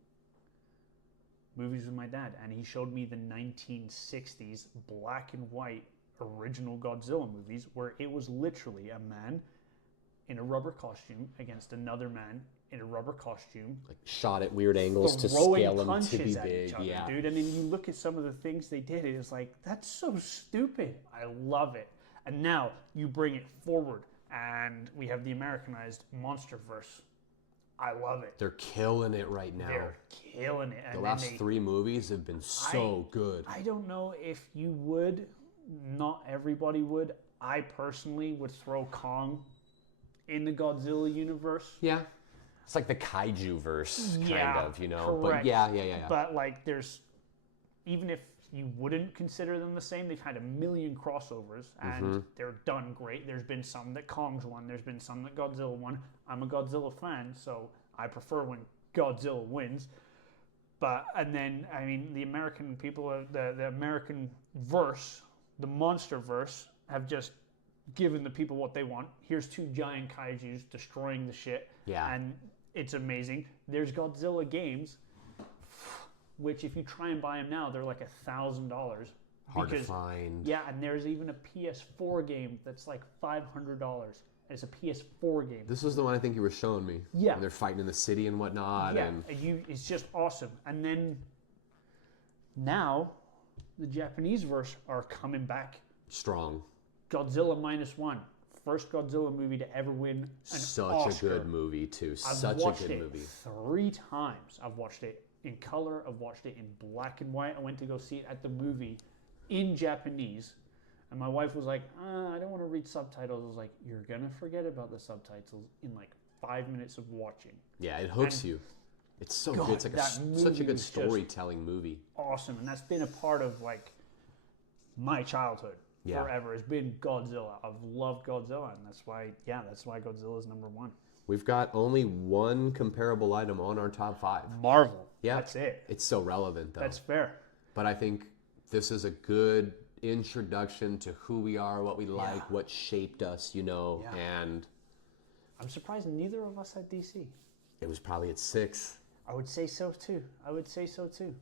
movies with my dad, and he showed me the 1960s black and white original Godzilla movies, where it was literally a man in a rubber costume against another man in a rubber costume, Like shot at weird angles to throwing scale them to punches be at big. each other, Yeah. dude. And then you look at some of the things they did, it's like, that's so stupid. I love it. And now you bring it forward, and we have the Americanized Monsterverse. I love it. They're killing it right now. They're killing it. And The last 3 movies have been so good. I don't know if you would. Not everybody would. I personally would throw Kong in the Godzilla universe. Yeah. It's like the kaiju verse, kind of, you know. Correct. But yeah. But like, there's, even if you wouldn't consider them the same, they've had a million crossovers, and they're done great. There's been some that Kong's won. There's been some that Godzilla won. I'm a Godzilla fan, so I prefer when Godzilla wins. But, and then, I mean, the American people, the American verse, the monster verse, have just given the people what they want. Here's 2 giant kaijus destroying the shit. Yeah. And it's amazing. There's Godzilla games, which if you try and buy them now, they're like $1,000. Hard to find. Yeah, and there's even a PS4 game that's like $500. It's a PS4 game. This was the one I think you were showing me. Yeah. And they're fighting in the city and whatnot. Yeah, And it's just awesome. And then now the Japanese verse are coming back. strong. Godzilla -1. First Godzilla movie to ever win an Such Oscar. a good movie, too. I've Such a watched good it movie. 3 times. I've watched it in color. I've watched it in black and white. I went to go see it at the movie in Japanese. And my wife was like, I don't want to read subtitles. I was like, you're going to forget about the subtitles in like 5 minutes of watching. Yeah, it hooks you. It's so God, good. It's like such a movie good was just storytelling movie. Awesome. And that's been a part of like my childhood Yeah. forever. It's been Godzilla. I've loved Godzilla. And that's why Godzilla is number 1. We've got only one comparable item on our top 5. Marvel. Yeah. That's it. It's so relevant, though. That's fair. But I think this is a good introduction to who we are, what we like, what shaped us, Yeah. and I'm surprised neither of us had DC. it was probably at 6. I would say so too.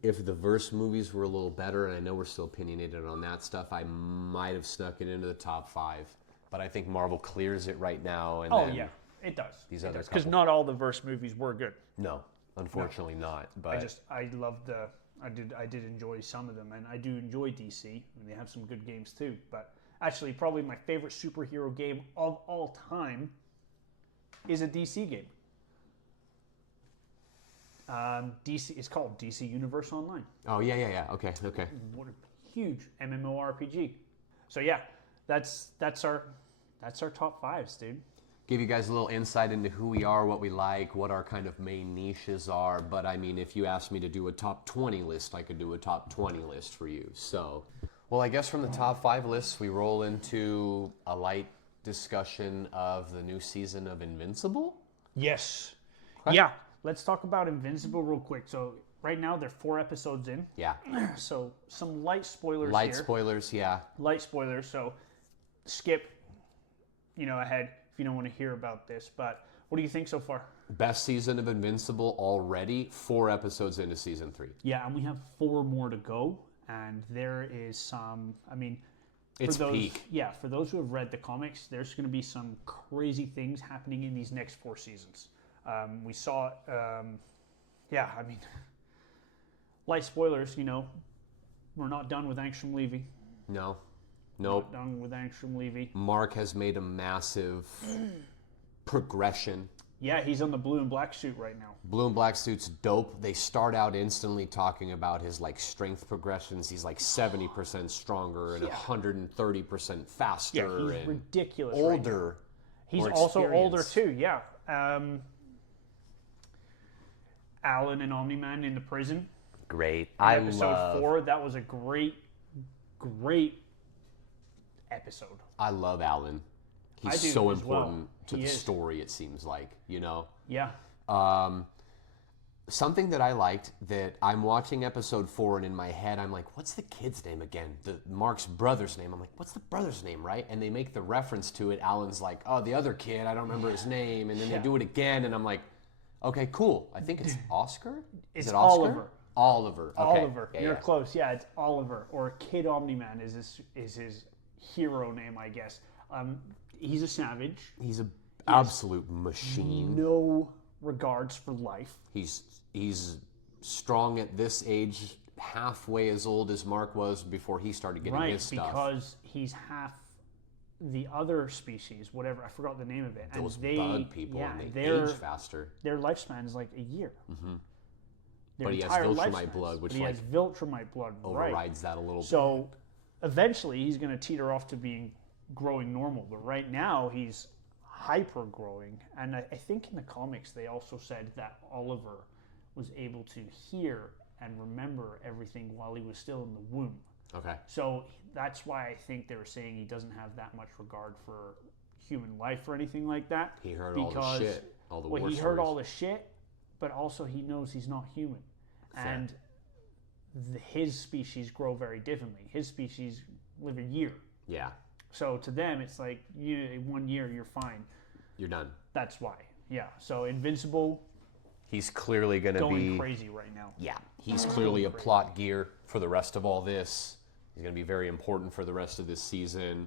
If the verse movies were a little better, and I know we're still opinionated on that stuff, I might have snuck it into the top 5. But I think Marvel clears it right now. And Oh then yeah, it does. These other Because couple- not all the verse movies were good. No, unfortunately not. But I loved the. I did enjoy some of them, and I do enjoy DC. And they have some good games too. But actually, probably my favorite superhero game of all time is a DC game. DC. It's called DC Universe Online. oh yeah. Okay. What a huge MMORPG. So yeah, that's our top 5s, dude. Give you guys a little insight into who we are, what we like, what our kind of main niches are. But I mean, if you asked me to do a top 20 list, I could do a top 20 list for you. So, well, I guess from the top 5 lists, we roll into a light discussion of the new season of Invincible. Yes. Yeah. Let's talk about Invincible real quick. So right now they're 4 episodes in. Yeah. So some light spoilers Light here. spoilers, yeah. Light spoilers. So skip, ahead if you don't want to hear about this. But what do you think so far? Best season of Invincible already, 4 episodes into season 3. Yeah, and we have 4 more to go. And there is some, It's peak. Yeah, for those who have read the comics, there's going to be some crazy things happening in these next 4 seasons. We saw, light spoilers, we're not done with Angstrom Levy. No. Nope. Not done with Angstrom Levy. Mark has made a massive progression. Yeah, he's on the blue and black suit right now. Blue and black suit's dope. They start out instantly talking about his strength progressions. He's 70% stronger and 130% faster. Yeah, he's and ridiculous. older. Right now. He's more also older experienced. too. Yeah. Alan and Omni-Man in the prison. Great. Episode 4. That was a great episode. I love Alan. I He's do so as well. important to He the is. story, it seems like, Yeah. Something that I liked, that I'm watching episode 4 and in my head I'm like, what's the kid's name again? Mark's brother's name. I'm like, what's the brother's name, right? And they make the reference to it. Alan's like, oh, the other kid, I don't remember his name. And then they do it again and I'm like, okay, cool. I think it's Oscar? It's Is it Oscar? Oliver. Oliver. Okay. Oliver. Yeah, You're yeah. close. Yeah, it's Oliver. Or Kid Omni-Man is his hero name, I guess. He's a savage. He's an absolute machine. No regards for life. He's strong at this age, halfway as old as Mark was before he started getting his stuff. Because he's half the other species, whatever. I forgot the name of it. Those and bug people, and they age faster. Their lifespan is like a year. Mm-hmm. But he has Viltrumite blood, which he has Viltrumite blood, overrides that a little bit. So eventually he's going to teeter off to being growing normal. But right now he's hyper growing. And I think in the comics they also said that Oliver was able to hear and remember everything while he was still in the womb. Okay. So that's why I think they were saying he doesn't have that much regard for human life or anything like that. He heard all the shit, all the war he stories. heard all the shit, but also he knows he's not human. Fair. And his species grow very differently. His species live a year. Yeah. So to them, it's like, 1 year, you're fine. You're done. That's why. Yeah. So Invincible, He's clearly going to be going crazy right now. Yeah. He's clearly a plot gear for the rest of all this. He's going to be very important for the rest of this season.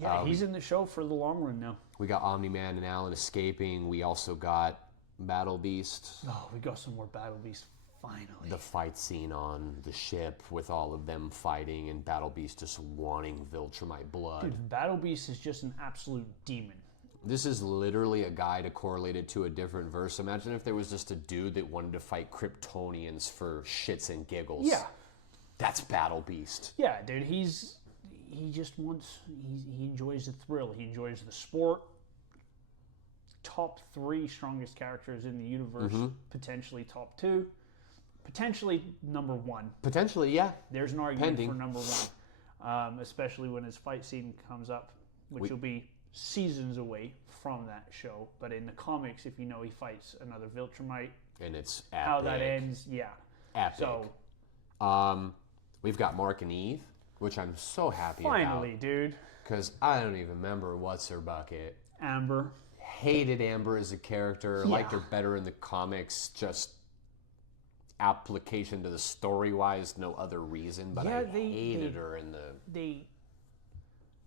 Yeah, he's in the show for the long run now. We got Omni-Man and Alan escaping. We also got Battle Beast. Oh, we got some more Battle Beast, finally. The fight scene on the ship with all of them fighting and Battle Beast just wanting Viltrumite blood. Dude, Battle Beast is just an absolute demon. This is literally a guy to correlate it to a different verse. Imagine if there was just a dude that wanted to fight Kryptonians for shits and giggles. Yeah. That's Battle Beast. Yeah, dude, he just wants, he enjoys the thrill. He enjoys the sport. Top 3 strongest characters in the universe, potentially top 2, potentially number 1. Potentially, yeah. There's an argument Pending. for number 1, especially when his fight scene comes up, which will be seasons away from that show. But in the comics, if you know he fights another Viltrumite, And it's epic. how that ends, yeah. Epic. So, we've got Mark and Eve, which I'm so happy finally, about. dude. Because I don't even remember what's her bucket. Amber. Hated Amber as a character. Liked her better in the comics. Just application to the story-wise, no other reason. But I hated her in the...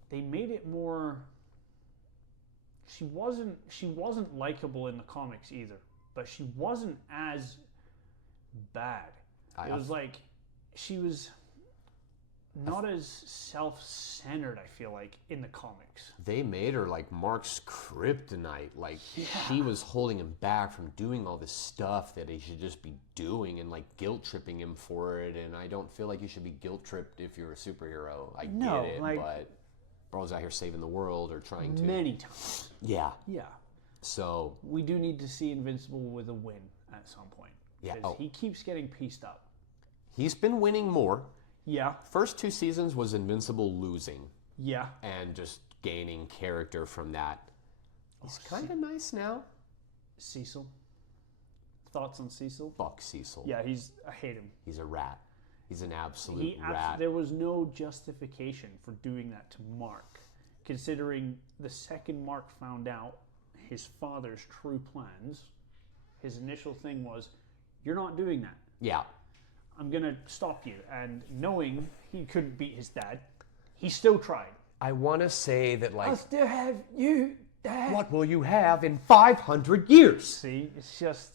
They made it more... She wasn't likable in the comics either. But she wasn't as bad. It was like... She was... not as self-centered, I feel like, in the comics. They made her like Mark's kryptonite. Like, she was holding him back from doing all this stuff that he should just be doing and like guilt-tripping him for it. And I don't feel like you should be guilt-tripped if you're a superhero. I get it, but bro's out here saving the world or trying to. Many times. Yeah. Yeah. So. We do need to see Invincible with a win at some point. Yeah. He keeps getting pieced up. He's been winning more. Yeah. First 2 seasons was Invincible losing. Yeah. And just gaining character from that. He's kind of nice now. Cecil. Thoughts on Cecil? Fuck Cecil. Yeah, I hate him. He's a rat. He's an absolute rat. There was no justification for doing that to Mark, considering the second Mark found out his father's true plans, his initial thing was, you're not doing that. Yeah. I'm going to stop you. And knowing he couldn't beat his dad, he still tried. I want to say that, like... I'll still have you, Dad. What will you have in 500 years? See, it's just...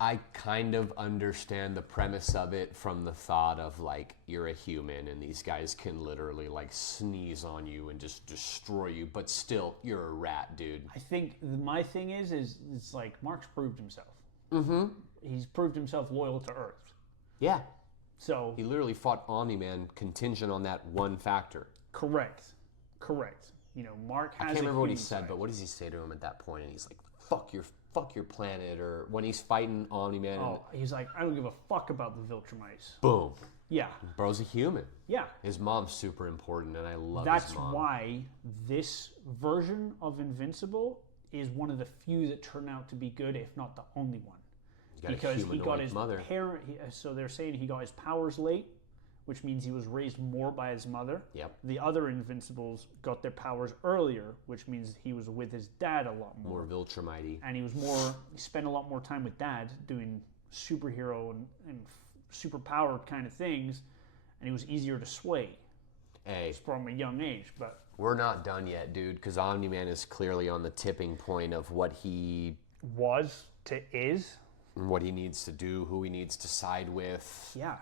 I kind of understand the premise of it from the thought of, like, you're a human and these guys can literally, like, sneeze on you and just destroy you, but still, you're a rat, dude. I think my thing is it's like Mark's proved himself. Mm-hmm. He's proved himself loyal to Earth. Yeah. So... He literally fought Omni-Man contingent on that one factor. Correct. You know, Mark has I can't remember what he said, side. but what does he say to him at that point? And he's like, fuck your planet, or when he's fighting Omni-Man. Oh, he's like, I don't give a fuck about the Viltrumites. Boom. Yeah. Bro's a human. Yeah. His mom's super important, and I love That's his mom. why this version of Invincible is one of the few that turn out to be good, if not the only one. Because he got his mother. So they're saying he got his powers late, which means he was raised more by his mother. Yep. The other Invincibles got their powers earlier, which means he was with his dad a lot more. More Viltrumite. And he spent a lot more time with dad doing superhero and superpowered kind of things, and he was easier to sway. Hey, From a young age, but we're not done yet, dude, because Omni-Man is clearly on the tipping point of what he is. What he needs to do, who he needs to side with. Yeah.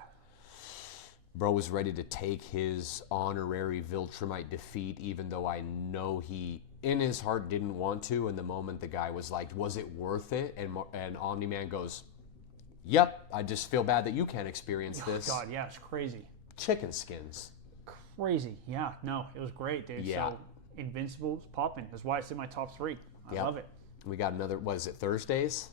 Bro was ready to take his honorary Viltrumite defeat, even though I know he, in his heart, didn't want to. And the moment the guy was like, was it worth it? And Omni-Man goes, yep, I just feel bad that you can't experience this. God, yeah, it's crazy. Chicken skins. Crazy. Yeah, no, it was great, dude. Yeah. So, Invincible's popping. That's why it's in my top 3. I love it. We got another, what is it, Thursdays?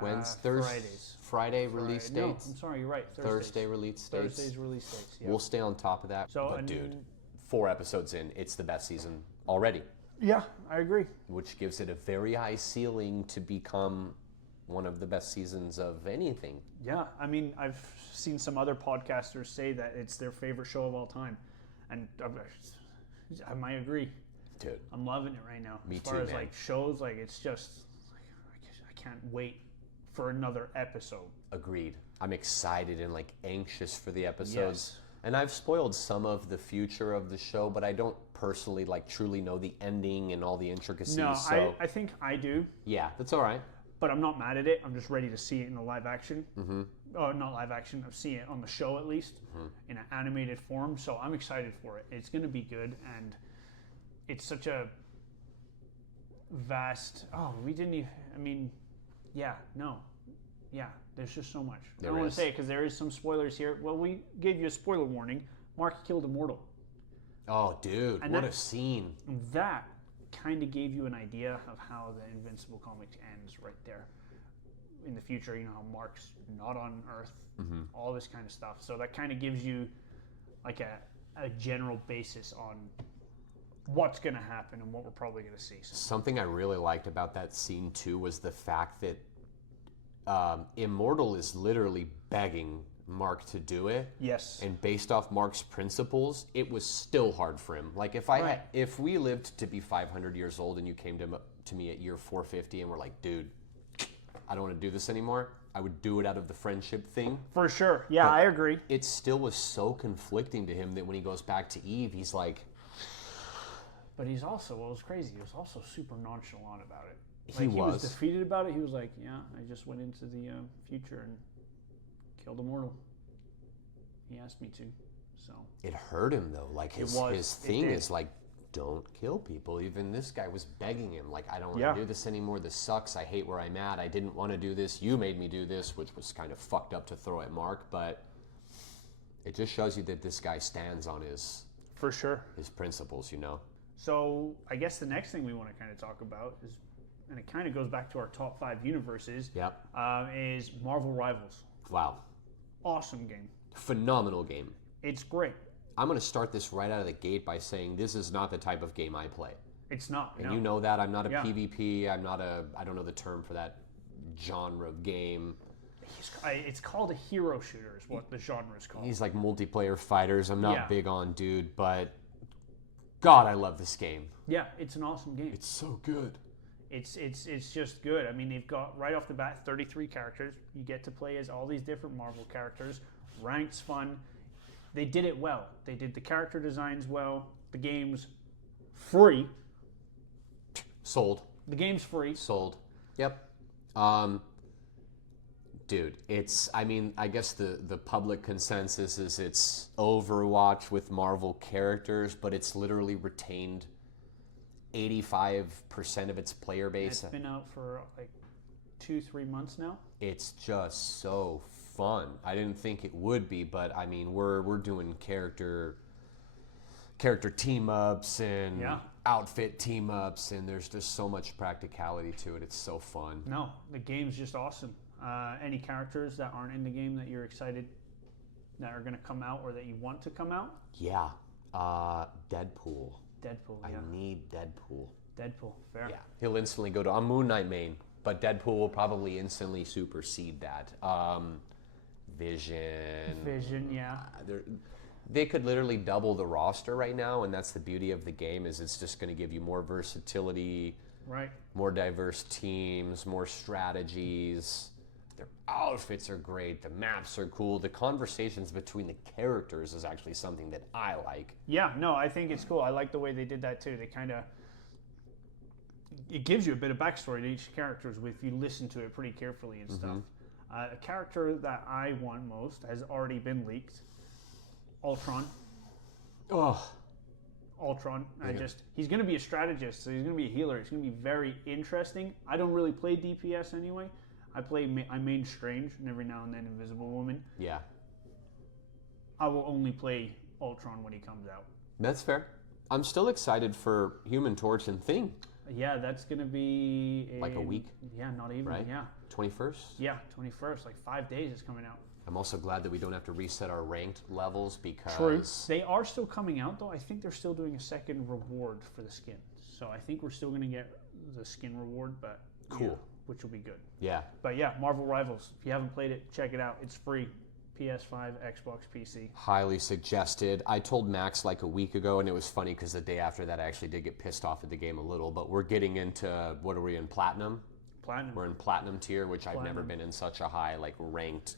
Fridays. Friday release No, dates? I'm sorry, you're right. Thursday release dates. Thursday's release dates. Yeah. We'll stay on top of that. So, but dude, 4 episodes in, it's the best season already. Yeah, I agree. Which gives it a very high ceiling to become one of the best seasons of anything. Yeah, I mean, I've seen some other podcasters say that it's their favorite show of all time. And I might agree. Dude. I'm loving it right now. Me as far too, as man. like shows, like it's just, I can't wait for another episode. Agreed. I'm excited and like anxious for the episodes. Yes. And I've spoiled some of the future of the show, but I don't personally like truly know the ending and all the intricacies. No, so I think I do, yeah, that's all right. but I'm not mad at it. I'm just ready to see it in the live action. Mm-hmm. Oh, not live action. I'm seeing it on the show at least in an animated form. So I'm excited for it. It's going to be good, and it's such a vast. Oh, we didn't even. I mean, yeah, no, yeah. There's just so much. I don't want to say it because there is some spoilers here. Well, we gave you a spoiler warning. Mark killed Immortal. Oh, dude, And what that- a scene! That kind of gave you an idea of how the Invincible comics ends right there. In the future, you know, how Mark's not on Earth, all this kind of stuff. So that kind of gives you like a general basis on what's going to happen and what we're probably going to see. Something I really liked about that scene too was the fact that Immortal is literally begging Mark to do it. Yes. And based off Mark's principles, it was still hard for him. Like if we lived to be 500 years old and you came to me at year 450 and were like, dude, I don't want to do this anymore, I would do it out of the friendship thing. For sure. Yeah, I agree. It still was so conflicting to him that when he goes back to Eve, he's like... But he's also, what was crazy, he was also super nonchalant about it. He was was defeated about it. He was like, yeah, I just went into the future and killed Immortal. He asked me to, so. It hurt him though. Like his thing is like, don't kill people. Even this guy was begging him, like, I don't want to do this anymore. This sucks. I hate where I'm at. I didn't want to do this. You made me do this, which was kind of fucked up to throw at Mark, but it just shows you that this guy stands on his For sure. his principles, you know. So I guess the next thing we want to kind of talk about is, and it kind of goes back to our top 5 universes, is Marvel Rivals. Wow. Awesome game. Phenomenal game. It's great. I'm going to start this right out of the gate by saying this is not the type of game I play. It's not. And you know that. I'm not a PvP. I'm not a, I don't know the term for that genre of game. It's called a hero shooter is what the genre is called. He's like multiplayer fighters. I'm not big on, dude, but God, I love this game. Yeah, it's an awesome game. It's so good. It's just good. I mean, they've got right off the bat 33 characters. You get to play as all these different Marvel characters. Ranked's fun. They did it well. They did the character designs well. The game's free. Sold. The game's free. Sold. Yep. Dude, it's, I mean, I guess the public consensus is it's Overwatch with Marvel characters, but it's literally retained 85% of its player base. It's been out for like 2-3 months now. It's just so fun. I didn't think it would be, but I mean, we're doing character team ups and outfit team ups, and there's just so much practicality to it. It's so fun. No, the game's just awesome. Any characters that aren't in the game that you're excited that are going to come out or that you want to come out? Yeah. Deadpool. Deadpool, I need Deadpool. Deadpool, fair. Yeah. He'll instantly go to, I'm Moon Knight main, but Deadpool will probably instantly supersede that. Vision, yeah. They could literally double the roster right now, and that's the beauty of the game, is it's just going to give you more versatility, right? More diverse teams, more strategies. Their outfits are great. The maps are cool. The conversations between the characters is actually something that I like. Yeah, no, I think it's cool. I like the way they did that too. They kind of, it gives you a bit of backstory to each character if you listen to it pretty carefully and stuff. A character that I want most has already been leaked. Ultron. Oh. Ultron. He's going to be a strategist, so he's going to be a healer. It's going to be very interesting. I don't really play DPS anyway. I main Strange, and every now and then Invisible Woman. Yeah. I will only play Ultron when he comes out. That's fair. I'm still excited for Human Torch and Thing. Yeah, that's going to be like a week. Yeah, not even. Right? Yeah. 21st? Yeah, 21st. Like 5 days is coming out. I'm also glad that we don't have to reset our ranked levels because... True. They are still coming out, though. I think they're still doing a second reward for the skin. So I think we're still going to get the skin reward, but... Cool. Yeah, which will be good. Yeah. But yeah, Marvel Rivals. If you haven't played it, check it out. It's free. PS5, Xbox, PC. Highly suggested. I told Max like a week ago, and it was funny because the day after that I actually did get pissed off at the game a little, but we're getting into, what are we in, Platinum? Platinum. We're in Platinum tier, which I've never been in such a high, like, ranked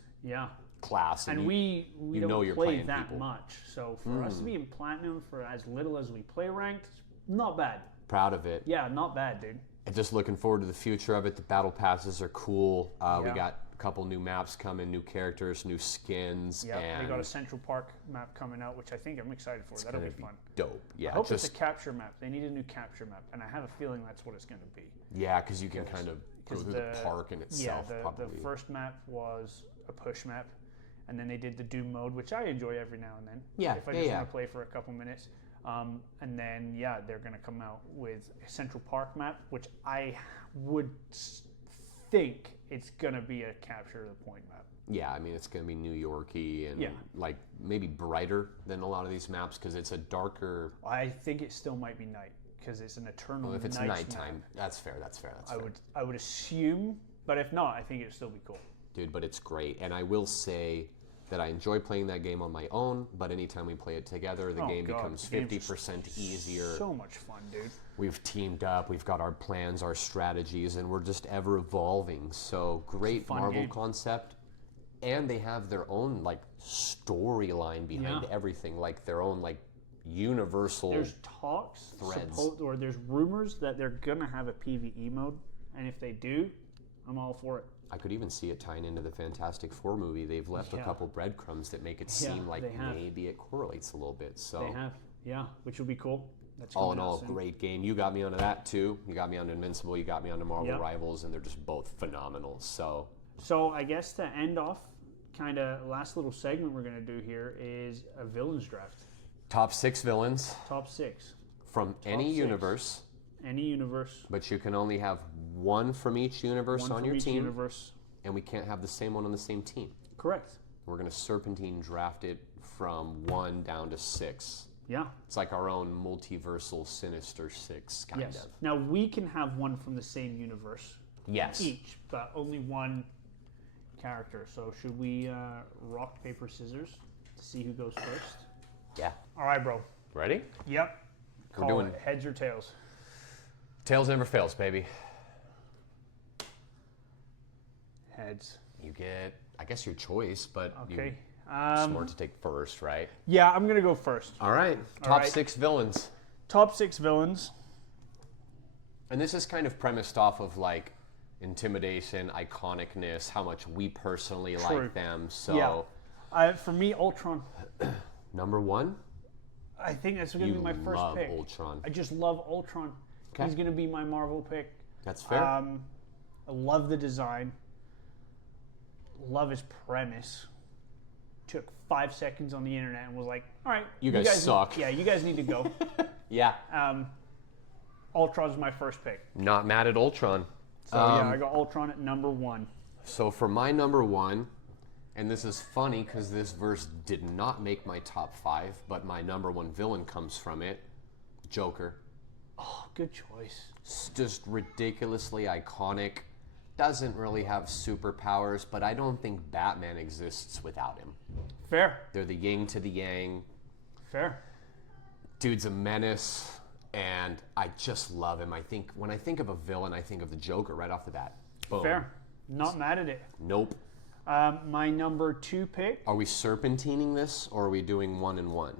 class, And we you don't know you're play playing that people. much. So for us to be in platinum for as little as we play ranked, not bad. Proud of it. Yeah, not bad, dude. And just looking forward to the future of it. The battle passes are cool. We Yeah. got a couple new maps coming, new characters, new skins. Yeah, and they got a Central Park map coming out, which I think I'm excited for. That'll be gonna be fun. dope. Yeah, I hope just it's a capture map. They need a new capture map, and I have a feeling that's what it's going to be. yeah, because you can kind of go through the park in itself. Yeah, the probably. first map was a push map, and then they did the Doom mode, which I enjoy every now and then. Yeah, if I yeah, just yeah. want to play for a couple minutes. And then they're going to come out with a Central Park map, which I would think it's going to be a capture the point map. Yeah, I mean it's gonna be New Yorky and Yeah. like maybe brighter than a lot of these maps because it's a darker. I think it still might be night because it's an eternal. Well, if it's night nighttime, map. that's fair. That's fair. That's fair. I would assume, but if not, I think it'd still be cool. Dude, but it's great. And I will say that I enjoy playing that game on my own, but anytime we play it together, the game becomes the game's 50% easier. So much fun, dude. We've teamed up, we've got our plans, our strategies, and we're just ever evolving. So great fun Marvel game. concept. And they have their own like storyline behind Yeah. everything, like their own like universal. There's talks, threads. or there's rumors that they're gonna have a PvE mode, and if they do, I'm all for it. I could even see it tying into the Fantastic Four movie. They've left a Yeah. couple breadcrumbs that make it seem like they have. maybe it correlates a little bit. So They have, yeah, which will be cool. That's all in coming out all, soon. great game. You got me onto that too. You got me onto Invincible. You got me onto Marvel Yep. Rivals, and they're just both phenomenal. So I guess to end off, kind of last little segment we're gonna do here is a villains draft. Top 6 villains Top 6, from any 6. universe, any universe, but you can only have one from each universe one on from your each team, universe. and we can't have the same one on the same team. Correct. We're going to serpentine draft it from 1 down to 6. Yeah. It's like our own multiversal Sinister 6, kind Yes. of. Now we can have one from the same universe Yes. each, but only one character. So should we rock paper scissors to see who goes first? Yeah. All right, bro. Ready? Yep. We're Call doing it heads or tails. Tails never fails, baby. Heads. You get, I guess, your choice, but Okay. you're smart to take first, right? Yeah, I'm gonna go first. All right. Top right. 6 villains. Top 6 villains. And this is kind of premised off of like intimidation, iconicness, how much we personally True. like them. So, For me, Ultron. number 1, I think that's gonna you be my first love pick. Ultron. I just love Ultron. Okay. He's gonna be my Marvel pick. That's fair. I love the design. Love his premise. Took 5 seconds on the internet and was like, all right. You guys suck. Yeah, you guys need to go. yeah. Ultron's my first pick. Not mad at Ultron. So yeah, I got Ultron at number 1. So for my number 1, and this is funny because this verse did not make my top 5, but my number 1 villain comes from it, Joker. Oh, good choice. It's just ridiculously iconic. Doesn't really have superpowers, but I don't think Batman exists without him. Fair. They're the yin to the yang. Fair. Dude's a menace, and I just love him. I think when I think of a villain, I think of the Joker right off the bat. Boom. Fair. Not mad at it. Nope. My number 2 pick, Are we serpentining this, or are we doing 1 and 1?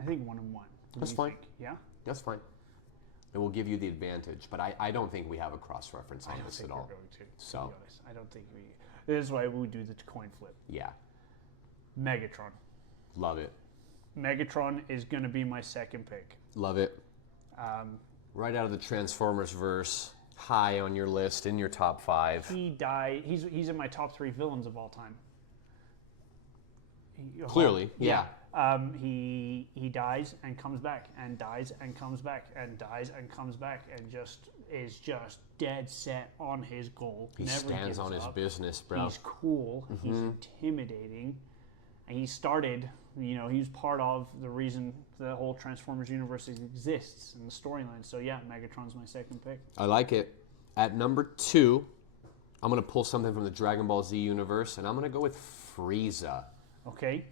I think 1 and 1. What That's do you fine. think? Yeah? That's fine. And we'll give you the advantage, but I don't think we have a cross-reference on this at all. We're going to So. be honest. I don't think we. This is why we do the coin flip. Yeah, Megatron. love it. Megatron is going to be my second pick. Love it. Right out of the Transformers verse, high on your list, in your top 5. He died. He's in my top 3 villains of all time. Clearly, yeah. He dies and comes back and dies and comes back and dies and comes back and is just dead set on his goal. He Never stands gives on his up. business, bro. He's cool. He's intimidating. And he started, he's part of the reason the whole Transformers universe exists in the storyline. So yeah, Megatron's my second pick. I like it. At number 2, I'm going to pull something from the Dragon Ball Z universe, and I'm going to go with Frieza. Okay.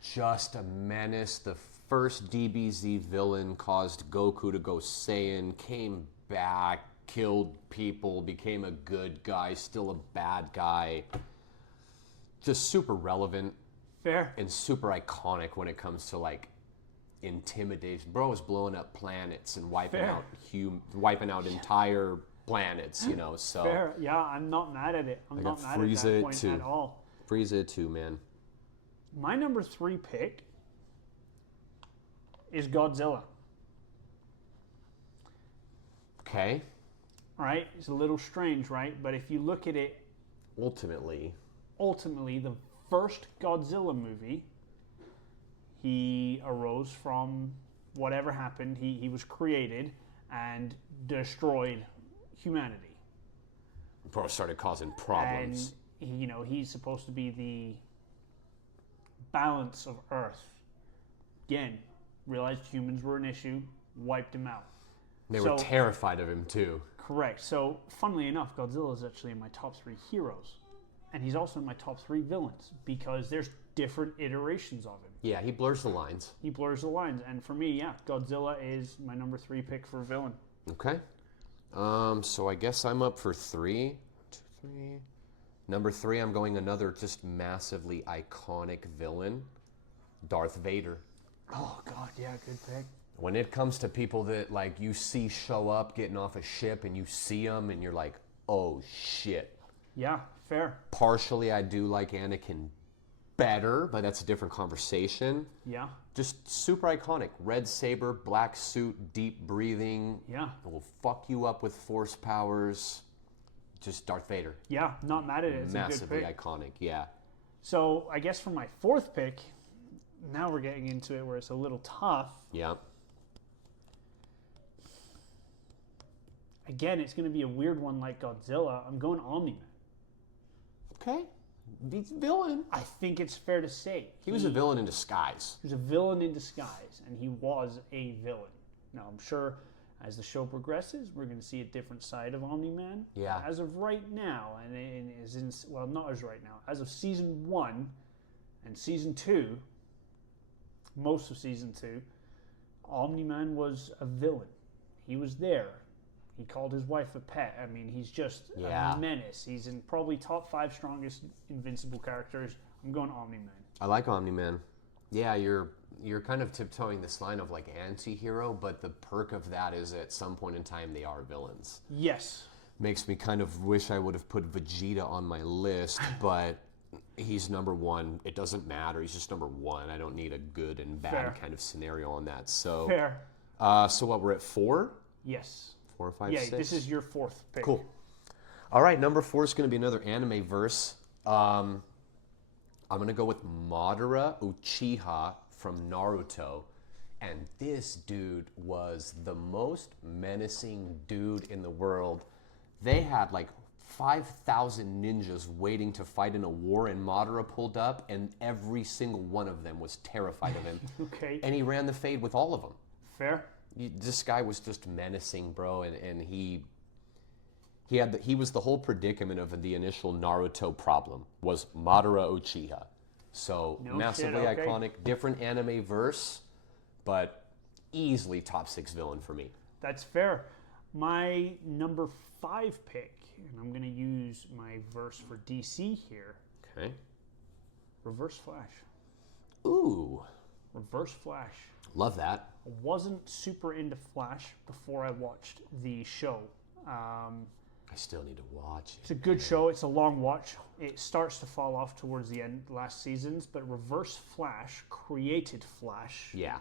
Just a menace. The first DBZ villain caused Goku to go Saiyan, came back, killed people, became a good guy, still a bad guy. just super relevant Fair. and super iconic when it comes to like intimidation. Bro is blowing up planets and wiping Fair. out entire planets, you know. So Fair. Yeah, I'm not mad at it. I'm not mad at that point at all. Frieza too, man. My number 3 pick is Godzilla. Okay. Right? It's a little strange, right? But if you look at it, Ultimately, the first Godzilla movie, he arose from whatever happened. He was created and destroyed humanity. bro started causing problems. And, you know, he's supposed to be the balance of Earth. Again, realized humans were an issue, wiped him out. They were terrified of him too. Correct. So, funnily enough, Godzilla is actually in my top 3 heroes. And he's also in my top 3 villains because there's different iterations of him. Yeah, he blurs the lines. He blurs the lines. And for me, yeah, Godzilla is my number 3 pick for villain. Okay. So I guess I'm up for 3. 1, 2, 3. Number 3, I'm going another just massively iconic villain, Darth Vader. Oh, God, yeah, good pick. When it comes to people that like you see show up getting off a ship and you see them and you're like, oh shit. Yeah, fair. Partially, I do like Anakin better, but that's a different conversation. Yeah. Just super iconic. Red saber, black suit, deep breathing. Yeah. Will fuck you up with force powers. Just Darth Vader. Yeah, not mad at it. It's Massively a good pick. iconic, yeah. So I guess for my 4th pick, now we're getting into it where it's a little tough. Yeah. Again, it's going to be a weird one like Godzilla. I'm going Omni-Man. Okay. He's a villain. I think it's fair to say. He was a villain in disguise. He was a villain in disguise, and he was a villain. Now, I'm sure as the show progresses, we're going to see a different side of Omni-Man. Yeah. As of right now, and is in, well, not as right now, as of season 1 and season 2, most of season 2, Omni-Man was a villain. He was there. He called his wife a pet. I mean, he's just a menace. He's in probably top 5 strongest Invincible characters. I'm going Omni-Man. I like Omni-Man. Yeah, you're kind of tiptoeing this line of like anti-hero, but the perk of that is at some point in time they are villains. Yes. Makes me kind of wish I would have put Vegeta on my list, but he's number 1. It doesn't matter. He's just number 1. I don't need a good and bad kind of scenario on that. So, fair. So what, we're at 4? Yes. 4, 5, yeah, 6? this is your 4th pick. Cool. All right, number 4 is going to be another anime verse. I'm going to go with Madara Uchiha from Naruto. And this dude was the most menacing dude in the world. They had like 5,000 ninjas waiting to fight in a war, and Madara pulled up, and every single one of them was terrified of him. Okay. And he ran the fade with all of them. Fair. This guy was just menacing, bro, and he was the whole predicament of the initial Naruto problem was Madara Uchiha. So massively iconic, different anime verse, but easily top 6 villain for me. That's fair. My number 5 pick, and I'm going to use my verse for DC here. Okay. Reverse Flash. Ooh. Reverse Flash. Love that. I wasn't super into Flash before I watched the show. I still need to watch it. It's a good show. It's a long watch. It starts to fall off towards the end, last seasons, but Reverse Flash created Flash Yeah.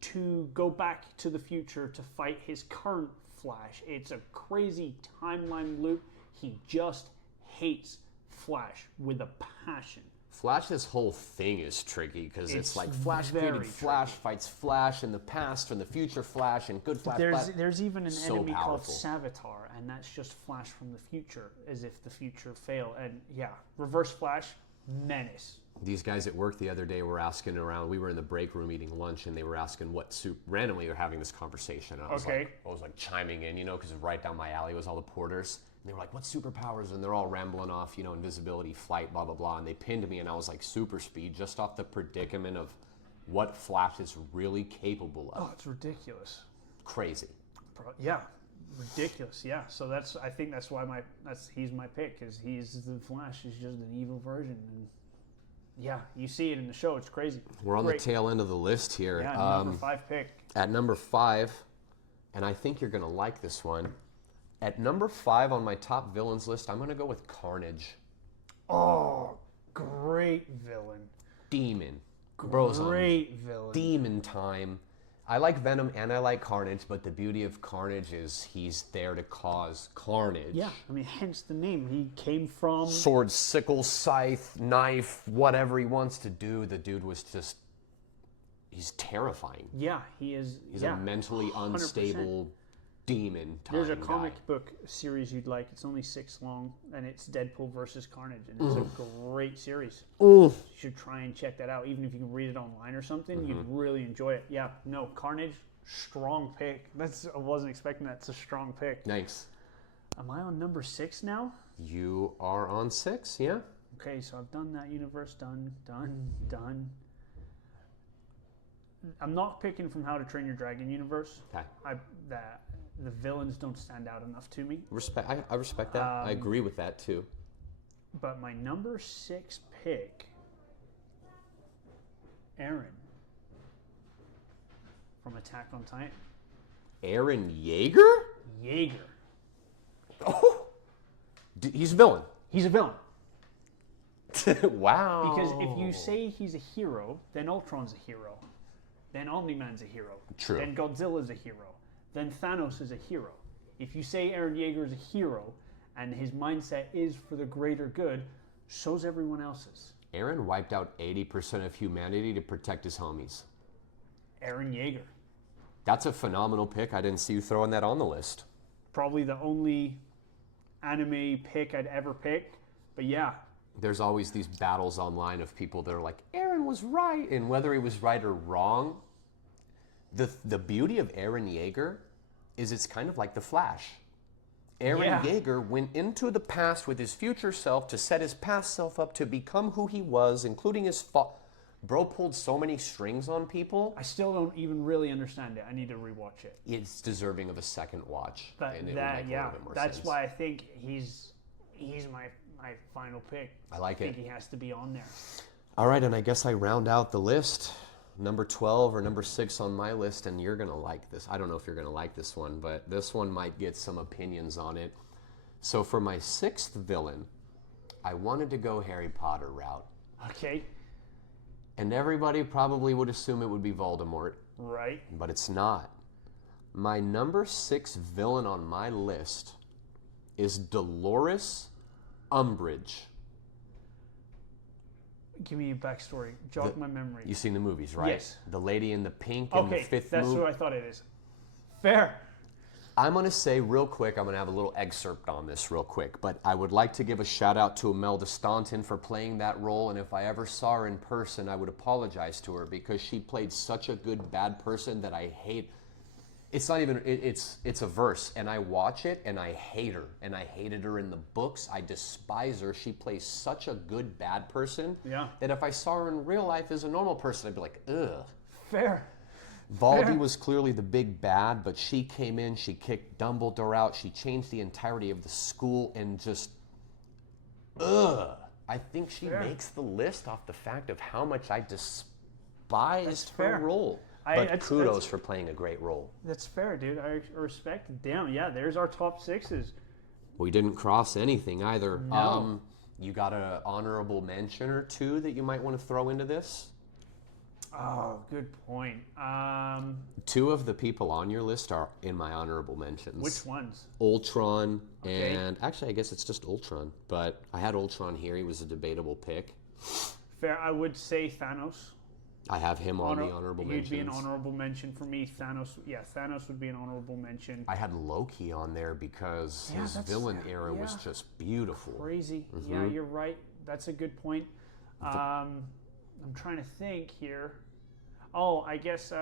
to go back to the future to fight his current Flash. It's a crazy timeline loop. He just hates Flash with a passion. Flash's whole thing is tricky because it's like Flash very created Flash, fights Flash in the past and the future Flash, and good Flash. There's even an So enemy called powerful. Savitar, and that's just Flash from the future, as if the future failed. And yeah, Reverse Flash, menace. These guys at work the other day were asking around. We were in the break room eating lunch, and they were asking what soup. Randomly, they're having this conversation. I was like chiming in, because right down my alley was all the porters. And they were like, "What superpowers?" And they're all rambling off, invisibility, flight, blah blah blah. And they pinned me, and I was like, super speed, just off the predicament of what Flash is really capable of. Oh, it's ridiculous. Crazy. Yeah, ridiculous. Yeah. So I think that's why he's my pick, because he's the Flash. He's just an evil version. And Yeah, you see it in the show. It's crazy. We're on Great. the tail end of the list here. Yeah, number 5 pick. At number 5, and I think you're going to like this one. At number 5 on my top villains list, I'm going to go with Carnage. Oh, great villain. Demon. Bro's on Great villain. demon time. I like Venom and I like Carnage, but the beauty of Carnage is he's there to cause carnage. Yeah, I mean, hence the name. He came from... Sword, sickle, scythe, knife, whatever he wants to do. The dude was just... He's terrifying. Yeah, he is... He's a mentally 100%. unstable demon time There's a guy. comic book series you'd like. It's only 6 long, and it's Deadpool versus Carnage, and it's a great series. You should try and check that out. Even if you can read it online or something, you'd really enjoy it. Yeah, no, Carnage, strong pick. I wasn't expecting that. It's a strong pick. Nice. Am I on number 6 now? You are on 6, yeah? Okay, so I've done that universe. Done. I'm not picking from How to Train Your Dragon universe. Okay. The villains don't stand out enough to me. I respect that. I agree with that too. But my number 6 pick, Eren from Attack on Titan. Eren Yeager? Yeager. Oh! He's a villain. He's a villain. Wow. Because if you say he's a hero, then Ultron's a hero. Then Omni-Man's a hero. True. Then Godzilla's a hero. Then Thanos is a hero. If you say Eren Yeager is a hero and his mindset is for the greater good, so's everyone else's. Eren wiped out 80% of humanity to protect his homies. Eren Yeager. That's a phenomenal pick. I didn't see you throwing that on the list. Probably the only anime pick I'd ever pick. But yeah. There's always these battles online of people that are like, Eren was right. And whether he was right or wrong, the beauty of Eren Yeager is it's kind of like the Flash. Eren Yeager went into the past with his future self to set his past self up to become who he was, including his Bro pulled so many strings on people. I still don't even really understand it. I need to rewatch it. It's deserving of a second watch. That's why I think he's my final pick. I like I it. think he has to be on there. All right, and I guess I round out the list. Number 12 or number 6 on my list, and you're going to like this. I don't know if you're going to like this one, but this one might get some opinions on it. So for my 6th villain, I wanted to go Harry Potter route. Okay. And everybody probably would assume it would be Voldemort. Right. But it's not. My number 6 villain on my list is Dolores Umbridge. Give me a backstory. Jog my memory. You've seen the movies, right? Yes. The lady in the pink in the 5th movie. That's what I thought it is. Fair. I'm going to say real quick, I'm going to have a little excerpt on this real quick, but I would like to give a shout out to Imelda Staunton for playing that role, and if I ever saw her in person, I would apologize to her because she played such a good bad person that I hate. It's not even, it's a verse, and I watch it, and I hate her, and I hated her in the books. I despise her. She plays such a good bad person that if I saw her in real life as a normal person, I'd be like, ugh. Fair. Valdi was clearly the big bad, but she came in, she kicked Dumbledore out, she changed the entirety of the school, and just, ugh. I think she makes the list off the fact of how much I despised her role. But kudos for playing a great role. That's fair, dude. I respect it. Damn, yeah, there's our top 6s. We didn't cross anything either. No. You got an honorable mention or two that you might want to throw into this? Oh, good point. 2 of the people on your list are in my honorable mentions. Which ones? Ultron and... Actually, I guess it's just Ultron. But I had Ultron here. He was a debatable pick. Fair. I would say Thanos. I have him on the honorable mentions. He'd be an honorable mention for me. Thanos would be an honorable mention. I had Loki on there because his villain era was just beautiful. Crazy. Mm-hmm. Yeah, you're right. That's a good point. I'm trying to think here. Oh, I guess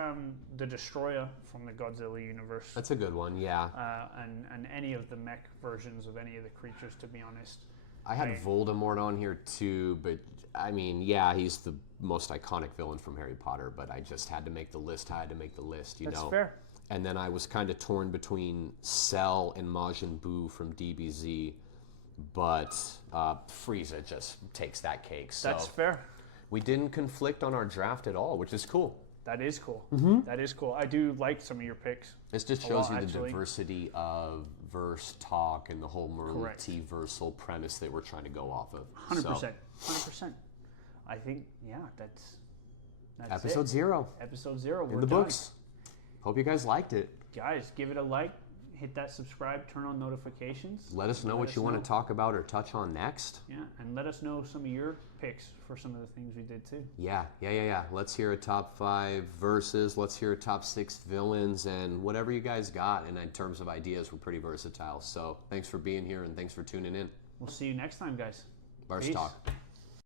the Destroyer from the Godzilla universe. That's a good one, yeah. And any of the mech versions of any of the creatures, to be honest. I had Voldemort on here too, but I mean, yeah, he's the most iconic villain from Harry Potter, but I just had to make the list. I had to make the list, you know. That's fair. And then I was kind of torn between Cell and Majin Buu from DBZ, but Frieza just takes that cake. So that's fair. We didn't conflict on our draft at all, which is cool. That is cool. That is cool. I do like some of your picks. This just shows you the diversity of verse talk and the whole multiversal premise that we're trying to go off of. 100%. 100%. I think, yeah, that's episode 0. Episode 0. In the books. Hope you guys liked it. Guys, give it a like. Hit that subscribe, turn on notifications. Let us know what you want to talk about or touch on next. Yeah, and let us know some of your picks for some of the things we did too. Yeah. Let's hear a top 5 verses. Let's hear a top 6 villains and whatever you guys got. And in terms of ideas, we're pretty versatile. So thanks for being here and thanks for tuning in. We'll see you next time, guys. Verse Talk.